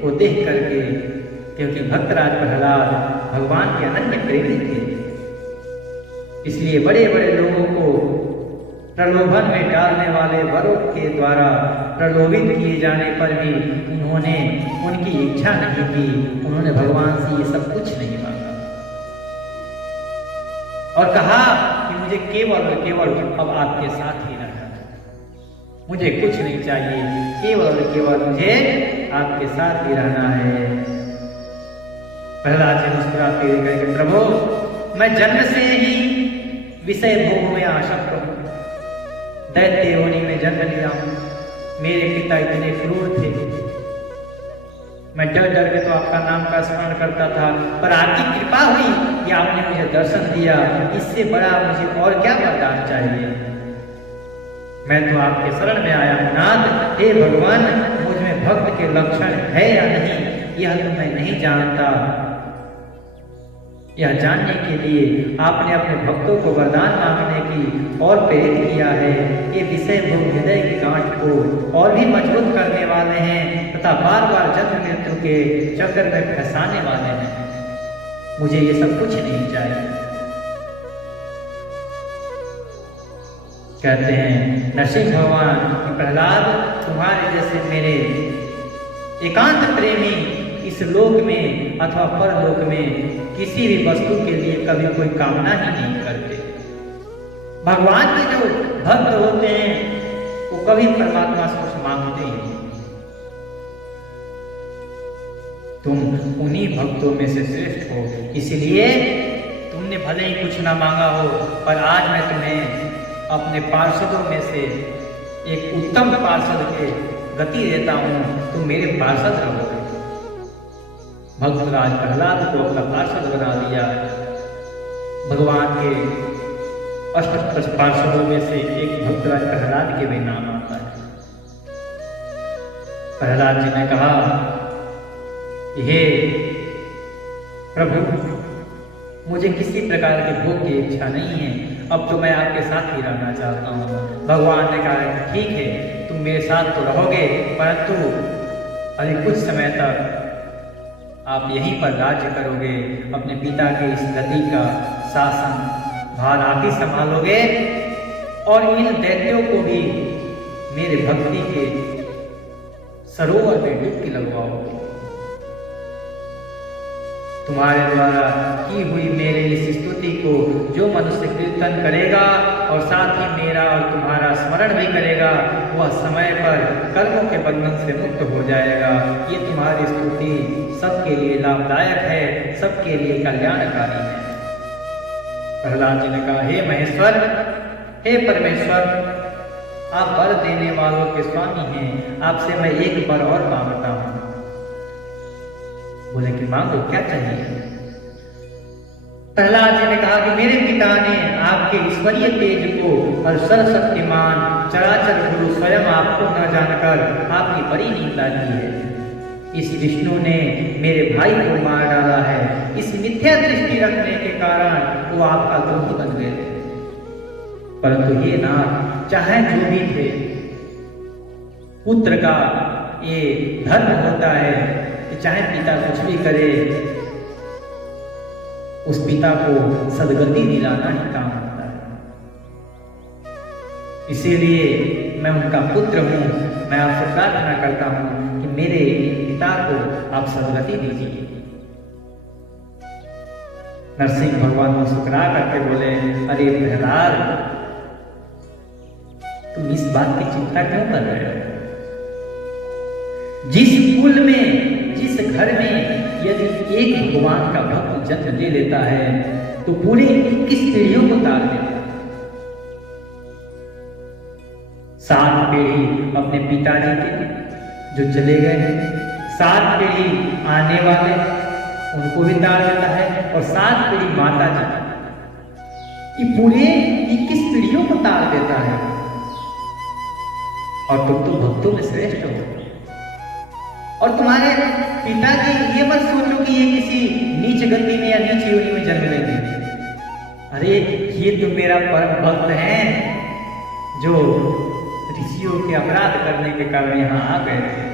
को देख करके, क्योंकि भक्तराज प्रहलाद भगवान के अनन्य प्रेमी थे, इसलिए बड़े बड़े लोगों को प्रलोभन में डालने वाले वरों के द्वारा प्रलोभित किए जाने पर भी उन्होंने उनकी इच्छा नहीं की। उन्होंने भगवान से ये सब कुछ नहीं मांगा और कहा कि मुझे केवल और केवल अब आपके साथ ही रहना है, मुझे कुछ नहीं चाहिए, केवल और केवल मुझे आपके साथ ही रहना है। प्रहलाद जी मुस्कुराते हुए कहेंगे, प्रभु मैं जन्म से ही विषय भोग में आसक्त हूँ, दैत्य योनि में जन्म लिया हूँ। मेरे पिता इतने क्रूर थे, मैं डर डर के तो आपका नाम का स्मरण करता था, पर आपकी कृपा हुई कि आपने मुझे दर्शन दिया। इससे बड़ा मुझे और क्या वरदान चाहिए। मैं तो आपके शरण में आया हूँ नाथ। हे भगवान, मुझ में भक्त के लक्षण है या नहीं यह तो मैं नहीं जानता। यह जानने के लिए आपने अपने भक्तों को वरदान मांगने की और प्रेरित किया है। ये विषय भोग हृदय की गांठ को और भी मजबूत करने वाले हैं तथा बार बार जन्म मृत्यु के चक्कर में फंसाने वाले हैं। मुझे ये सब कुछ नहीं चाहिए। कहते हैं नरसिंह भगवान कि प्रहलाद, तुम्हारे जैसे मेरे एकांत प्रेमी इस लोक में अथवा परलोक में किसी भी वस्तु के लिए कभी कोई कामना ही नहीं करते। भगवान के जो भक्त होते हैं वो कभी परमात्मा से कुछ मांगते ही नहीं। तुम उन्हीं भक्तों में से श्रेष्ठ हो, इसलिए तुमने भले ही कुछ ना मांगा हो, पर आज मैं तुम्हें अपने पार्षदों में से एक उत्तम पार्षद के गति देता हूँ, तुम मेरे पार्षद रहोगे। भक्तराज प्रहलाद को अपना पार्षद बना दिया। भगवान के अष्ट पार्षदों में से एक भक्तराज प्रहलाद के भी नाम आता है। प्रहलाद जी ने कहा, हे प्रभु, मुझे किसी प्रकार के भोग की इच्छा नहीं है, अब तो मैं आपके साथ ही रहना चाहता हूँ। भगवान ने कहा, ठीक है, तुम मेरे साथ तो रहोगे, परंतु अभी कुछ समय तक आप यहीं पर राज्य करोगे, अपने पिता के इस गति का शासन भार आप ही संभालोगे और इन दैत्यों को भी मेरे भक्ति के सरोवर में डुबकी लगवाओगे। तुम्हारे द्वारा की हुई मेरे इस स्तुति को जो मनुष्य कीर्तन करेगा और साथ ही मेरा और तुम्हारा स्मरण भी करेगा, वह समय पर कर्मों के बंधन से मुक्त हो जाएगा। ये तुम्हारी स्तुति सबके लिए लाभदायक है, सबके लिए कल्याणकारी है। प्रहलाद जी ने कहा, हे महेश्वर, हे परमेश्वर, आप वर देने वालों के स्वामी हैं, आपसे मैं एक वर और मांगता हूँ। बोले कि मांगो, क्या चाहिए? प्रहलाद जी ने कहा कि मेरे पिता ने आपके ईश्वरीय तेज को और सर्वशक्तिमान चराचर गुरु स्वयं आपको न जानकर आपकी बड़ी निंदा की है। इस विष्णु ने मेरे भाई को मार डाला है। इस मिथ्या दृष्टि रखने के कारण वो आपका द्रोही बन गए थे। परंतु ये नाथ, चाहे जो भी थे, पुत्र का ये धर्म होता है, चाहे पिता कुछ भी करे, उस पिता को सदगति दिलाना ही काम होता है। इसीलिए मैं उनका पुत्र हूँ, मैं आपसे प्रार्थना करता हूँ कि मेरे पिता को आप सदगति दीजिए। नरसिंह भगवान मुस्कुरा करके बोले, अरे प्रहलाद, तुम इस बात की चिंता क्यों कर रहे हो? जिस कुल में, जिस घर में यदि एक भगवान का भक्त जन्म ले लेता है तो पूरे 21 पीढ़ियों को तार देता है। 7 पीढ़ी अपने पिताजी के जो चले गए हैं, 7 पीढ़ी आने वाले उनको भी तार देता है, और 7 पीढ़ी माता जी, ये पूरे 21 पीढ़ियों को तार देता है। और तुम तो भक्तों में श्रेष्ठ हो। और तुम्हारे पिताजी ये मत सोचो कि ये किसी नीच गति में या नीच योनि में जन्म लेंगे। अरे ये तो मेरा परम भक्त है जो ऋषियों के अपराध करने के कारण यहाँ आ गए थे।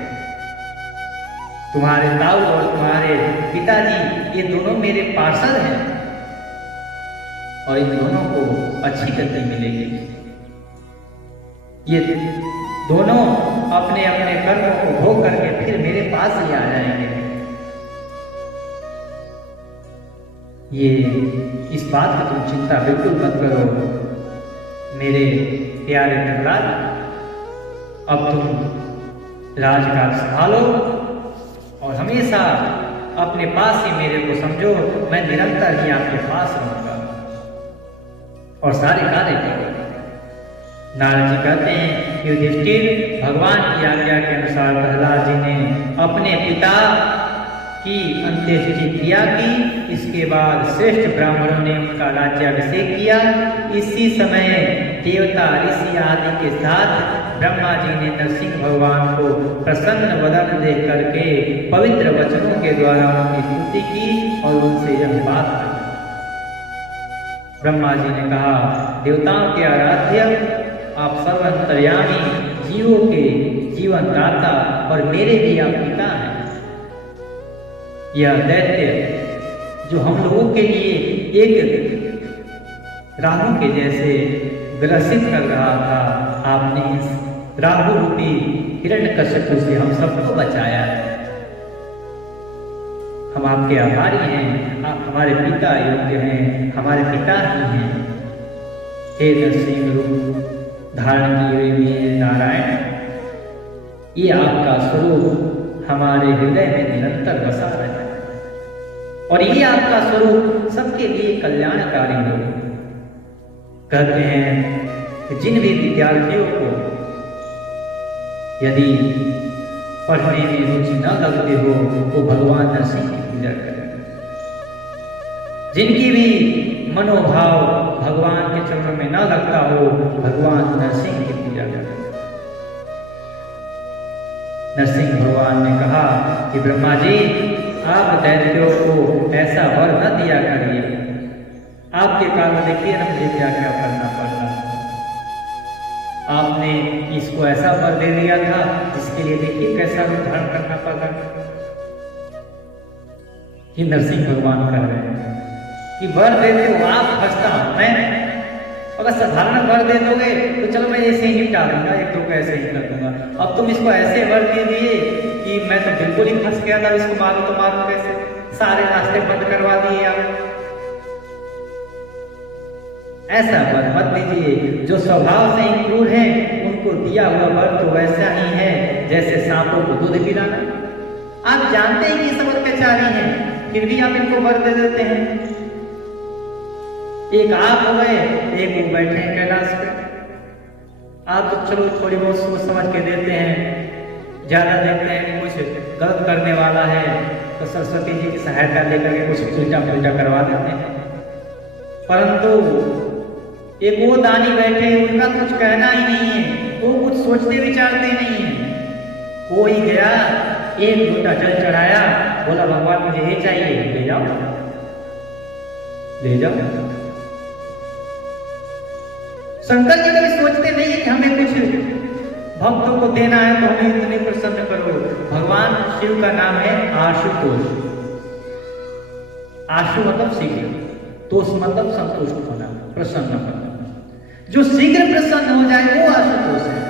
तुम्हारे ताऊ और तुम्हारे पिताजी ये दोनों मेरे पार्षद हैं और इन दोनों को अच्छी गति मिलेगी। ये दोनों अपने अपने कर्मों को भोग करके फिर मेरे पास ही आ जाएंगे। ये इस बात की तुम चिंता बिल्कुल मत करो मेरे प्यारे प्रहलाद। अब तुम राजकाज संभालो और हमेशा अपने पास ही मेरे को समझो। मैं निरंतर ही आपके पास रहूंगा और सारे कार्य करूंगा। नारद जी कहते हैं कि युधिष्ठिर, भगवान की आज्ञा के अनुसार प्रहलाद जी ने अपने पिता की अंत्येष्टि क्रिया की। इसके बाद श्रेष्ठ ब्राह्मणों ने उनका राज्याभिषेक किया। इसी समय देवता ऋषि आदि के साथ ब्रह्मा जी ने नरसिंह भगवान को प्रसन्न वदन देख करके पवित्र वचनों के द्वारा उनकी स्तुति की और उनसे यह बात कही। ब्रह्मा जी ने कहा, देवताओं के आराध्य, आप सर्वंतर्यामी, जीवों के जीवन दाता और मेरे भी आप पिता हैं। यह दैत्य जो हम लोगों के लिए एक राहु के जैसे ग्रसित कर रहा था, आपने इस राहु रूपी हिरण्यकश्यप से हम सबको बचाया है। हम आपके आभारी हैं। आप हमारे पिता योग्य हैं, हमारे पिता ही हैं। हे नरसिंह रूप धारण किए हुए नारायण, ये आपका स्वरूप हमारे हृदय में निरंतर बसा रहे और ये आपका स्वरूप सबके लिए कल्याणकारी हो। कहते हैं कि जिन भी विद्यार्थियों को यदि पढ़ने में रुचि न लगती हो वो भगवान नरसिंह की पूजा करें। जिनकी भी मनोभाव भगवान के चरणों में न लगता हो भगवान नरसिंह की पूजा करें। नरसिंह भगवान ने कहा कि ब्रह्मा जी आप दैत्यों को ऐसा वर न दिया करिए, आपके कारण देखिए ना मुझे क्या क्या करना पड़ रहा। आपने इसको ऐसा वर दे दिया था जिसके लिए देखिए कैसा रूप धारण करना पड़ रहा। ये नरसिंह भगवान कह रहे हैं कि वर देते हो आप, फंसता हूं मैं। अगर साधारण वर दे दोगे तो चलो मैं ऐसे ही निपटा दूंगा, एक दो को ऐसे ही कर दूंगा। अब तुम इसको ऐसे वर दे दिए कि मैं तो बिल्कुल ही फंस गया था, इसको मारो तो मारो कैसे, सारे रास्ते बंद करवा दिए आप। ऐसा वर मत दीजिए। जो स्वभाव से ही क्रूर है उनको दिया हुआ वर तो वैसा ही है जैसे सांपों को दूध पिलाना। आप जानते हैं कि सब अत्याचारी हैं, फिर भी आप इनको वर दे देते हैं। एक आप हो गए, एक वो बैठे हैं कैलाश पे। आप तो चलो थोड़ी बहुत सोच समझ के देते हैं, ज्यादा देखते हैं कि कुछ गलत करने वाला है तो सरस्वती जी की सहायता लेकर के कुछ उल्टा पुल्टा करवा देते हैं। परंतु एक वो दानी बैठे, उनका कुछ कहना ही नहीं है, वो कुछ सोचते विचारते नहीं है। कोई गया, एक लोटा जल चढ़ाया, बोला भगवान मुझे ये चाहिए, ले जाओ ले जाओ। शंकर जी कभी सोचते नहीं है कि हमें कुछ भक्तों को देना है तो हमें इतने प्रसन्न करो। भगवान शिव का नाम है आशुतोष। आशु मतलब शीघ्र, तोष मतलब संतुष्ट होना, प्रसन्न होना। जो शीघ्र प्रसन्न हो जाए वो आशुतोष है।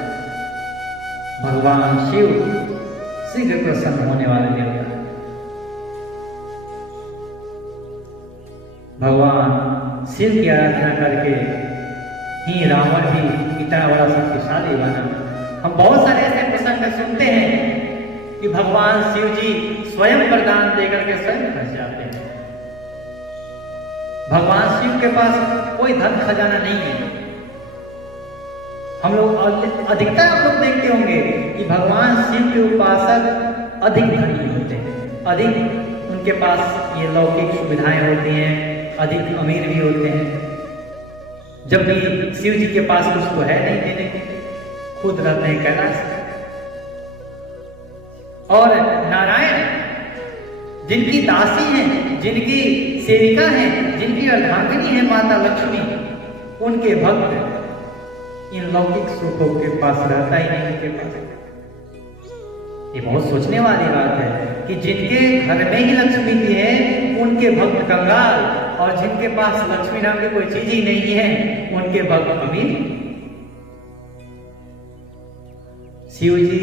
भगवान शिव शीघ्र प्रसन्न होने वाले देवता है। भगवान शिव की आराधना करके ही रावण भी इतना बड़ा शक्तिशाली बना। हम बहुत सारे ऐसे प्रसंग सुनते हैं कि भगवान शिव जी स्वयं वरदान देकर के स्वयं फंस जाते हैं। भगवान शिव के पास कोई धन खजाना नहीं है। हम लोग अधिकतर आप लोग देखते होंगे कि भगवान शिव के उपासक अधिक धनी होते हैं, अधिक उनके पास ये लौकिक सुविधाएं होती हैं, अधिक अमीर भी होते हैं। जबकि शिव जी के पास कुछ तो है नहीं देने को, खुद रहते हैं कैलाश। और नारायण जिनकी दासी हैं, जिनकी सेविका हैं, जिनकी अर्धांगिनी है माता लक्ष्मी, उनके भक्त इन लौकिक सुखों के पास रहता ही नहीं उनके पास। ये बहुत सोचने वाली बात है कि जिनके घर में ही लक्ष्मी जी है उनके भक्त कंगाल, और जिनके पास लक्ष्मी नाम की कोई चीज ही नहीं है उनके भक्त अमीर। शिव जी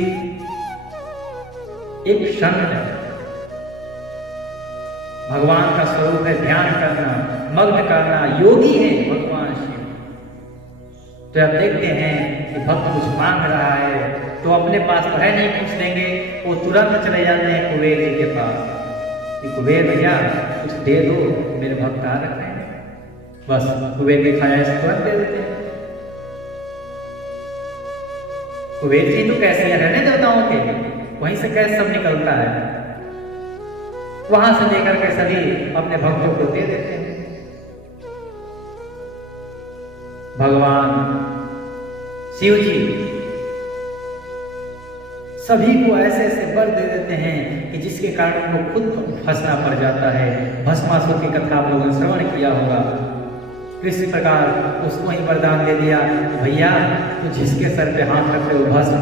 एक संत है, भगवान का स्वरूप है ध्यान करना, मग्न करना, योगी है भगवान शिव। तो आप देखते हैं कि भक्त कुछ मांग रहा है तो अपने पास तो है नहीं, पूछ लेंगे, वो तुरंत चले जाते हैं कुबेर जी के पास कि कुबेर भैया कुछ दे दो, मेरे भक्त आ रखे हैं। बस कुबेर की खाया से तुरंत दे देते हैं। कुबेर जी तो कैसे रहने देवताओं के, वहीं से कैसे सब निकलता है, वहां से लेकर के सभी अपने भक्तों को दे देते हैं। भगवान शिव जी सभी को ऐसे ऐसे वर दे देते हैं कि जिसके कारण उनको खुद फंसना पड़ जाता है। भस्मासुर की कथा आप लोगों ने श्रवण किया होगा। किस प्रकार उसको ही वरदान दे दिया, भैया तू जिसके सर पे हाथ रखते हो भस्म।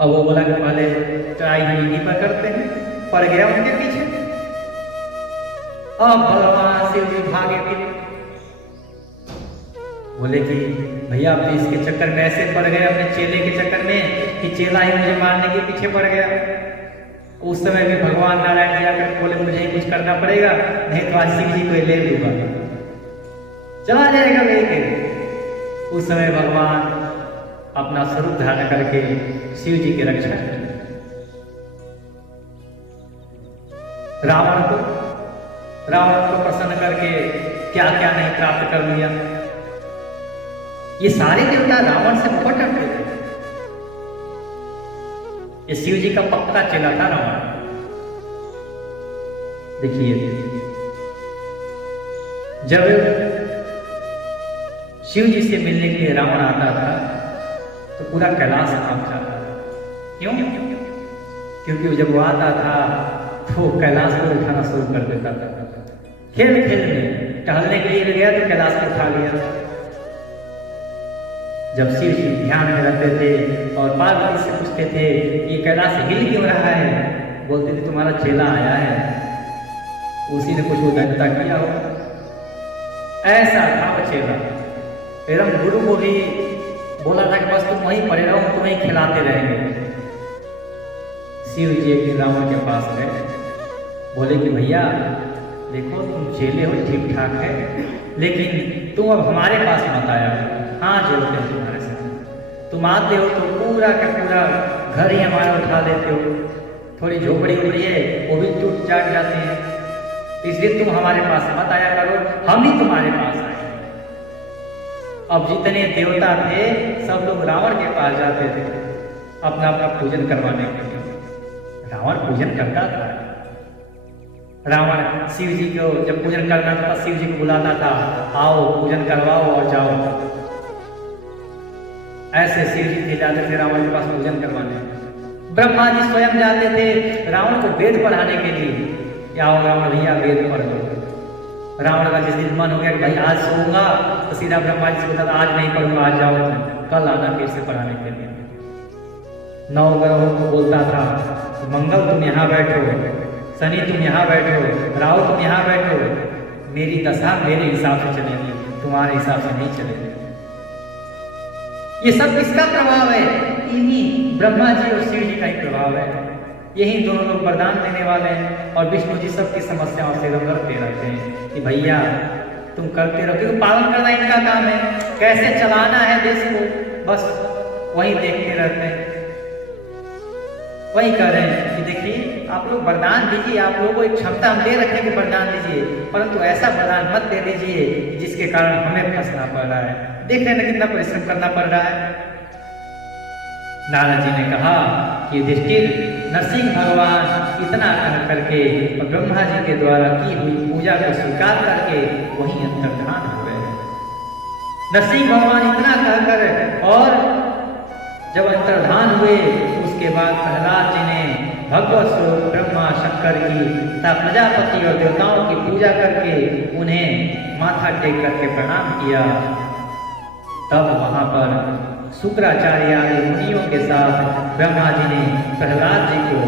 अब वो बोला कि पहले ट्राई यहीं पर करते हैं, पड़ गया उनके पीछे। अब भगवान शिव जी भागे फिरे, बोले कि भैया आप इसके चक्कर में ऐसे पड़ गए, अपने चेले के चक्कर में कि चेला ही मुझे मारने के पीछे पड़ गया। उस समय भी भगवान नारायण जी आकर बोले मुझे ही कुछ करना पड़ेगा, नहीं तो आज शिव जी को ले लूंगा, चला जाएगा लेके। उस समय भगवान अपना स्वरूप धारण करके शिव जी की रक्षा करें। रावण को प्रसन्न करके क्या क्या नहीं प्राप्त कर लिया। ये सारे देवता रावण से बहुत डरते थे। ये शिव जी का पक्का चेला था रावण। देखिए, जब शिव जी से मिलने के लिए रावण आता था तो पूरा कैलाश कांप जाता था। क्यों? क्योंकि जब वो आता था तो कैलाश को उठाना शुरू कर देता था। खेल खेल में टहलने के लिए गया तो कैलाश को उठा लिया। जब शिव जी ध्यान में रहते थे और पार्वती से पूछते थे ये कैलाश हिल क्यों रहा है, बोलते थे तुम्हारा चेला आया है, उसी ने कुछ उदारता किया हो। ऐसा था वो चेला। एवं गुरु को भी बोला था कि बस तुम वहीं पड़े रहो, तुम्हें खिलाते रहेंगे। शिव जी एक दिन रावण के पास गए, बोले कि भैया देखो तुम चेले हो ठीक ठाक है, लेकिन तुम अब हमारे पास मत आया करो। हाँ जोड़ते हैं तुम्हारे साथ, तुम आते हो तो पूरा का पूरा घर ही हमारा उठा देते हो। थोड़ी झोपड़ी उपड़ी है वो भी टूट जाट जाती है, इसलिए तुम हमारे पास मत आया करो, हम ही तुम्हारे पास आए। अब जितने देवता थे सब लोग रावण के पास जाते थे अपना अपना पूजन करवाने के लिए। रावण पूजन करता था। रावण शिव जी को जब पूजन करना था शिव जी को बुलाता था, आओ पूजन करवाओ और जाओ। ऐसे शिव जी थे जाते थे रावण के पास पूजन करवाने। ब्रह्मा जी स्वयं जाते थे रावण को वेद पढ़ाने के लिए। आओ रावण भैया वेद पढ़ लो। रावण का जिस दिन मन हो गया कि भाई आज सोऊंगा, तो सीधा ब्रह्मा जी से बोलता था आज नहीं पढ़ूंगा, आज जाओ कल आना फिर से पढ़ाने के लिए। 9 ग्रहों को बोलता था मंगल तुम यहाँ बैठो, शनि तुम यहाँ बैठो, राहु तुम यहाँ बैठो, मेरी दशा मेरे हिसाब से चलेगी, तुम्हारे हिसाब से नहीं चलेगी। ये सब किसका प्रभाव है? इन्हीं ब्रह्मा जी और शिव जी का ही प्रभाव है। यही दोनों लोग वरदान देने वाले हैं और विष्णु जी सबकी समस्याओं से लड़ते रहते हैं कि भैया तुम करते रहो, क्योंकि पालन करना इनका काम है, कैसे चलाना है देश को, बस वही देखते रहते हैं। वही कह रहे हैं कि देखिए आप लोग वरदान दीजिए, आप लोगों को एक क्षमता हम दे रखे कि वरदान दीजिए, परंतु ऐसा वरदान मत दे दीजिए जिसके कारण हमें फंसना पड़ रहा है। देख रहे हैं कितना परिश्रम करना पड़ रहा है। नारद जी ने कहा कि युधिष्ठिर, नरसिंह भगवान इतना कह करके और ब्रह्मा जी के द्वारा की हुई पूजा को स्वीकार करके वहीं अंतर्धान हो गए। नरसिंह भगवान इतना कहकर और जब अंतर्धान हुए उसके बाद प्रहलाद जी ने भगवत स्वरूप ब्रह्मा शंकर की तथा प्रजापति और देवताओं की पूजा करके उन्हें माथा टेक करके प्रणाम किया। तब वहां पर शुक्राचार्य आदि मुनियों के साथ ब्रह्मा जी ने प्रहलाद जी को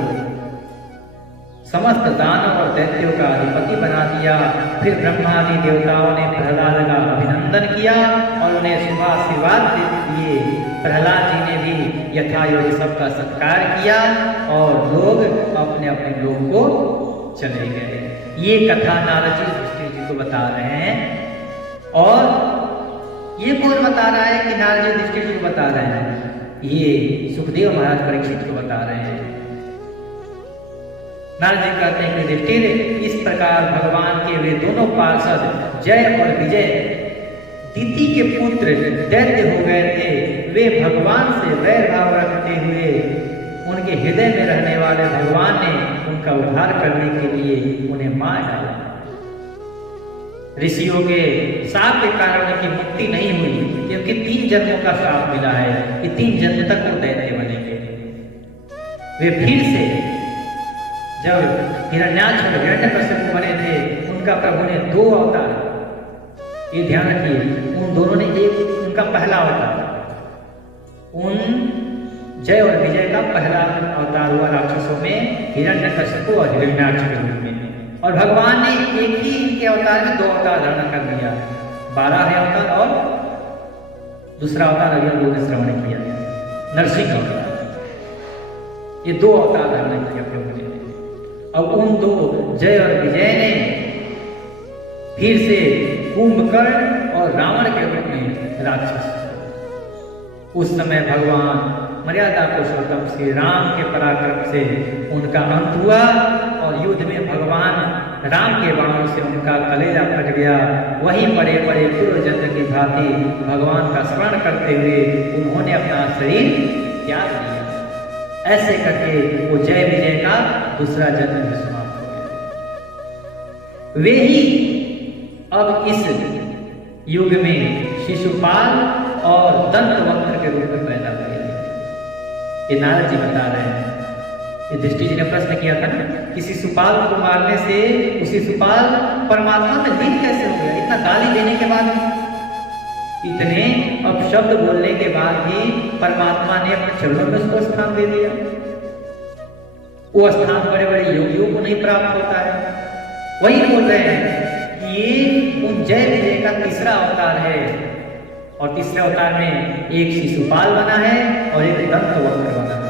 समस्त दानव और दैत्यों का अधिपति बना दिया। फिर ब्रह्मादि देवताओं ने प्रहलाद का अभिनंदन किया और उन्हें शुभाशीर्वाद दिए। प्रहलाद जी ने भी यथायोग्य सबका सत्कार किया और लोग अपने अपने लोग को चले गए। ये कथा नारद जी युधिष्ठिर जी को बता रहे हैं। और ये कौन बता रहा है कि नारद जी युधिष्ठिर जी को बता रहे हैं? ये सुखदेव महाराज परीक्षित को बता रहे हैं। नारद जी कहते हैं कि युधिष्ठिर, इस प्रकार भगवान के वे दोनों पार्षद जय और विजय दिति के पुत्र दैत्य हो गए थे। वे भगवान से वैर भाव रखते हुए उनके हृदय में रहने वाले भगवान ने उनका उद्धार करने के लिए उन्हें मार डाला। ऋषियों के शाप के कारण उनकी मुक्ति नहीं हुई, क्योंकि 3 जन्मों का शाप मिला है कि 3 जन्म तक वो दैत्य बनेंगे। वे फिर से जब हिरण्याक्ष और हिरण्यकश्यप बने थे, उनका प्रभु ने 2 अवतार, ये ध्यान रखिए, उन दोनों ने एक उनका पहला अवतार, उन जय और विजय का पहला अवतार हुआ राक्षसों में हिरण्यकश्यप और हिरण्याक्ष के रूप में। और भगवान ने एक ही इनके अवतार में 2 अवतार धारण कर दिया, 12वें अवतार और दूसरा अवतार अभी हम लोगों ने श्रवण किया नरसिंह अवतार। ये 2 अवतार धारण किया प्रभु ने। अब उन 2 जय और विजय ने फिर से कुंभकर्ण और रावण के रूप में राक्षस, उस समय भगवान मर्यादा पुरुषोत्तम श्री राम के पराक्रम से उनका अंत हुआ और युद्ध में भगवान राम के बाणों से उनका कलेजा फट गया। वहीं पड़े पड़े पूर्वजन्म की भांति भगवान का स्मरण करते हुए उन्होंने अपना शरीर त्याग दिया। ऐसे करके वो जय विजय का दूसरा जन्म भी समाप्त हो गया। वे ही अब इस युग में शिशुपाल और दंतवक्त्र के रूप में पैदा हुए। ये नारद जी बता रहे हैं। ये दृष्टि जी ने प्रश्न किया था ना कि शिशुपाल को मारने से उस शिशुपाल परमात्मा में लीन कैसे हो गया? इतना गाली देने के बाद, इतने अपशब्द बोलने के बाद भी परमात्मा ने अपने चरणों में उसको स्थान दे दिया। वो स्थान बड़े बड़े योगियों को नहीं प्राप्त होता है। वही बोल रहे हैं कि ये उन जय विजय का तीसरा अवतार है और तीसरे अवतार में एक शिशुपाल बना है और एक दंतवक्त्र बना है।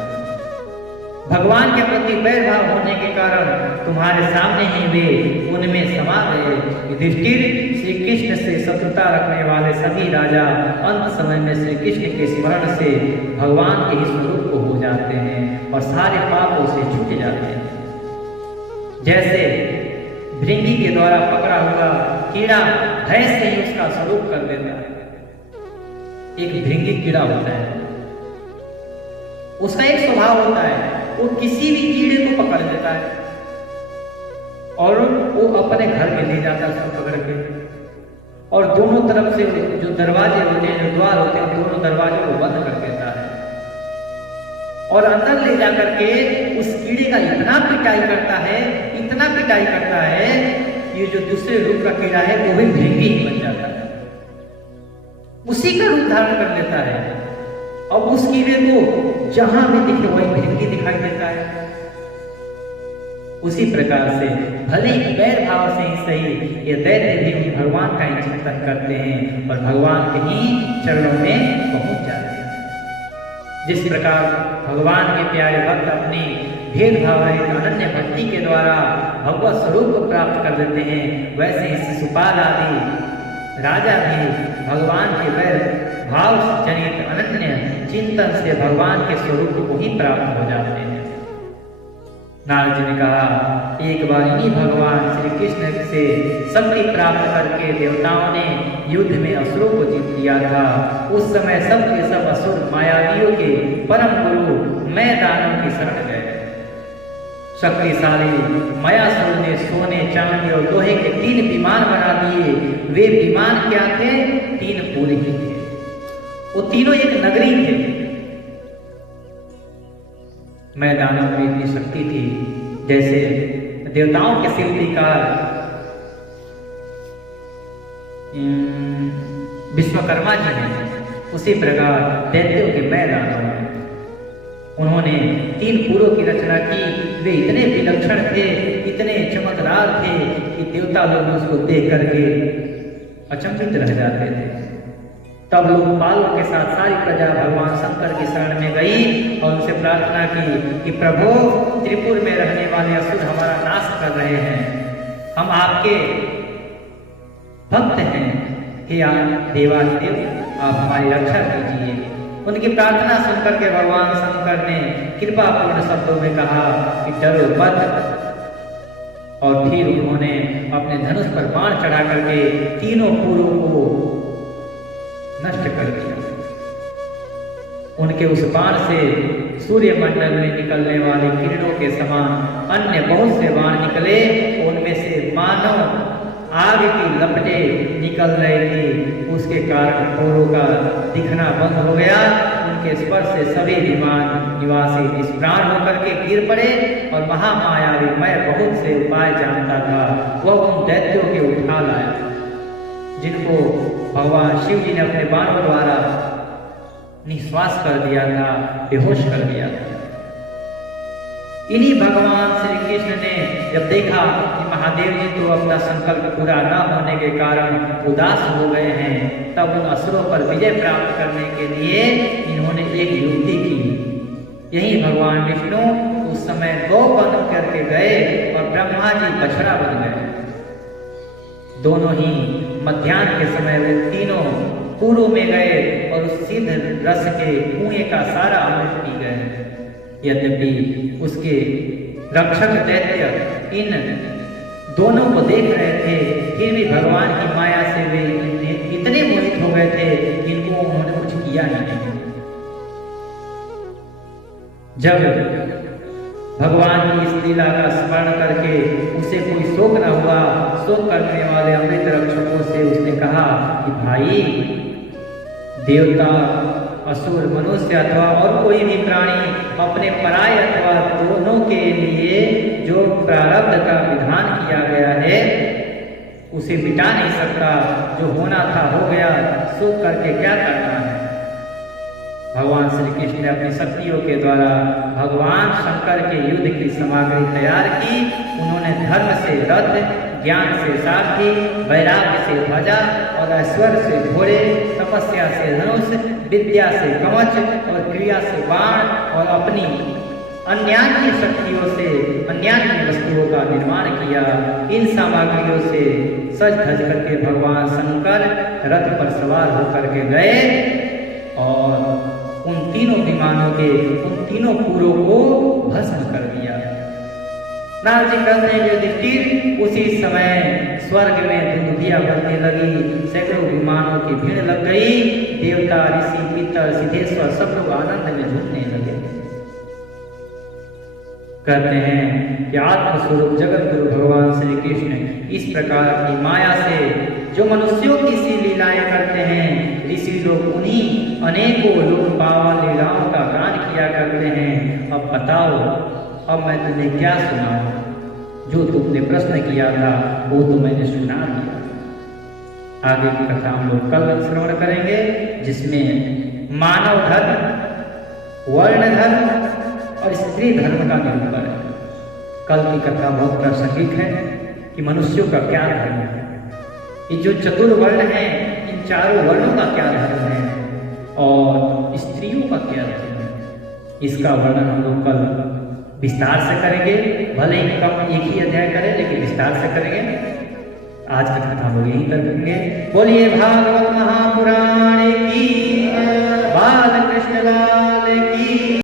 भगवान के प्रति बैर भाव होने के कारण तुम्हारे सामने ही वे उनमें समा गए। युधिष्ठिर श्री कृष्ण से शत्रुता रखने वाले सभी राजा अंत समय में श्री कृष्ण के स्मरण से भगवान के ही स्वरूप को हो जाते हैं और सारे पापों से छूट जाते हैं। जैसे भृंगी के द्वारा पकड़ा हुआ कीड़ा भय से ही उसका स्वरूप कर देता है। एक भृंगी कीड़ा होता है, उसका एक स्वभाव होता है, वो किसी भी कीड़े को पकड़ लेता है और वो अपने घर में ले जाता है उसको पकड़ के, और दोनों तरफ से जो दरवाजे होते हैं, जो द्वार होते हैं, दोनों दरवाजे को बंद कर देता है और अंदर ले जाकर के उस कीड़े का इतना पिटाई करता है, इतना पिटाई करता है, ये जो दूसरे रूप का कीड़ा है वो भी भृंगी ही बन जाता है, उसी का रूप धारण कर लेता है। अब उस कीड़े को जहां भी दिखे वही भृंगी दिखाई देता है। उसी प्रकार से भले ही बैर भाव से ही सही ये दैत्य भी भगवान का ही चिंतन करते हैं और भगवान के ही चरणों में पहुंच जाते हैं। जिस प्रकार भगवान के प्यारे भक्त अपनी भेदभाव रहित अनन्य भक्ति के द्वारा भगवत स्वरूप को प्राप्त कर देते हैं, वैसे ही शिशुपाल आदि राजा भी भगवान के बैर भाव जनित अनन्य चिंतन से भगवान के स्वरूप को ही प्राप्त हो जाते हैं। नारद जी ने कहा, एक बार इन्हीं भगवान श्री कृष्ण से शक्ति प्राप्त करके देवताओं ने युद्ध में असुरों को जीत लिया था। उस समय सब के सब असुर मायावियों के परम गुरु मैं दानव की शरण गए। शक्तिशाली मायासुर ने सोने, चांदी और लोहे के 3 विमान बना दिए। वे विमान क्या थे? 3 पूरे ही थे। वो तीनों एक नगरी थे। मैं दानव में इतनी शक्ति थी जैसे देवताओं के शिल्पकार विश्वकर्मा जी हैं, उसी प्रकार दैत्यों के मैं दानव हैं। उन्होंने 3 पुरों की रचना की। वे इतने विलक्षण थे, इतने चमकदार थे कि देवता लोग उसको देख करके अचंभित रह जाते थे। तब लोकपालों के साथ सारी प्रजा भगवान शंकर की शरण में गई और उनसे प्रार्थना की कि प्रभु, त्रिपुर में रहने वाले असुर हमारा नाश कर रहे हैं, हम आपके भक्त हैं, हे देवादिदेव आप हमारी रक्षा कीजिए। उनकी प्रार्थना सुनकर के भगवान शंकर ने कृपापूर्ण शब्दों में कहा कि डरो मत, और फिर उन्होंने अपने धनुष पर बाण चढ़ा करके तीनों पुरों को नष्ट कर दिया। उनके उस बाण से सूर्यमंडल में निकलने वाली किरणों के समान अन्य बहुत से बाण निकले। उनमें से मानो आग की लपटें निकल रही थी। उसके कारण पुरों का दिखना बंद हो गया। उनके स्पर्श से सभी विमान निवासी निष्प्राण होकर के गिर पड़े और महामायावी मैं बहुत से उपाय जानता था, वह उन दैत्यों के उठा लाया जिनको भगवान शिव जी ने अपने बाणों द्वारा निश्वास कर दिया था, बेहोश कर दिया था। इन्हीं भगवान श्री कृष्ण ने जब देखा कि महादेव जी तो अपना संकल्प पूरा न होने के कारण उदास हो गए हैं, तब उन असुरों पर विजय प्राप्त करने के लिए इन्होंने एक युक्ति की। यही भगवान विष्णु उस समय गौ बन करके गए और ब्रह्मा जी बछड़ा बन गए। दोनों ही मध्याह्न के समय वे तीनों पूर्व में गए और उस सिद्ध रस के कुएं का सारा अमृत पी गए। यद्यपि उसके रक्षक दैत्य इन दोनों को देख रहे थे, फिर भी भगवान की माया से वे इतने मोहित हो गए थे कि इनको उन्होंने कुछ किया ही नहीं। जब भगवान की इस लीला का स्मरण करके उसे कोई शोक न हुआ, शोक करने वाले अमृत रक्षकों से उसने कहा कि भाई, देवता, असुर, मनुष्य अथवा और कोई भी प्राणी अपने पराय अथवा दोनों के लिए जो प्रारब्ध का विधान किया गया है उसे मिटा नहीं सकता। जो होना था हो गया, शोक करके क्या करना है। भगवान श्री कृष्ण ने अपनी शक्तियों के द्वारा भगवान शंकर के युद्ध की सामग्री तैयार की। उन्होंने धर्म से रथ, ज्ञान से सारथी, वैराग्य से ध्वजा और ऐश्वर्य से घोड़े, तपस्या से धनुष, विद्या से कवच और क्रिया से बाण और अपनी अन्यान्य शक्तियों से अन्यान्य वस्तुओं का निर्माण किया। इन सामग्रियों से सज धज करके भगवान शंकर रथ पर सवार होकर के गए और उन तीनों विमानों के उन तीनों पुरों को भस्म कर दिया। नारद जी कहते हैं युधिष्ठिर, उसी समय स्वर्ग में धुंधिया बढ़ने लगी, सैकड़ों विमानों की भीड़ लग गई। देवता, ऋषि, पितर, सिद्धेश्वर सब लोग आनंद में झूमने लगे। कहते हैं कि आत्मस्वरूप जगत गुरु भगवान श्री कृष्ण इस प्रकार की माया से जो मनुष्यों की सी लीलाएं करते हैं, ऋषि लोग उन्हीं अनेकों लोक पावन लीलाओं का गान किया करते हैं। अब बताओ, अब मैं तुम्हें क्या सुनाऊं? जो तुमने प्रश्न किया था वो तो मैंने सुना दिया। आगे की कथा हम लोग कल श्रवण करेंगे, जिसमें मानव धर्म, वर्ण धर्म और स्त्री धर्म का निरूपण है। कल की कथा बहुत प्रासंगिक है कि मनुष्यों का क्या धर्म है। ये जो चतुर्वर्ण है, इन चारों वर्णों का क्या धर्म है और स्त्रियों का क्या धर्म है, इसका वर्णन हम लोग कल विस्तार से करेंगे। भले ही कम एक ही अध्याय करें, लेकिन विस्तार से करेंगे। आज की कथा हम लोग यहीं तक करेंगे। बोलिए भागवत महापुराण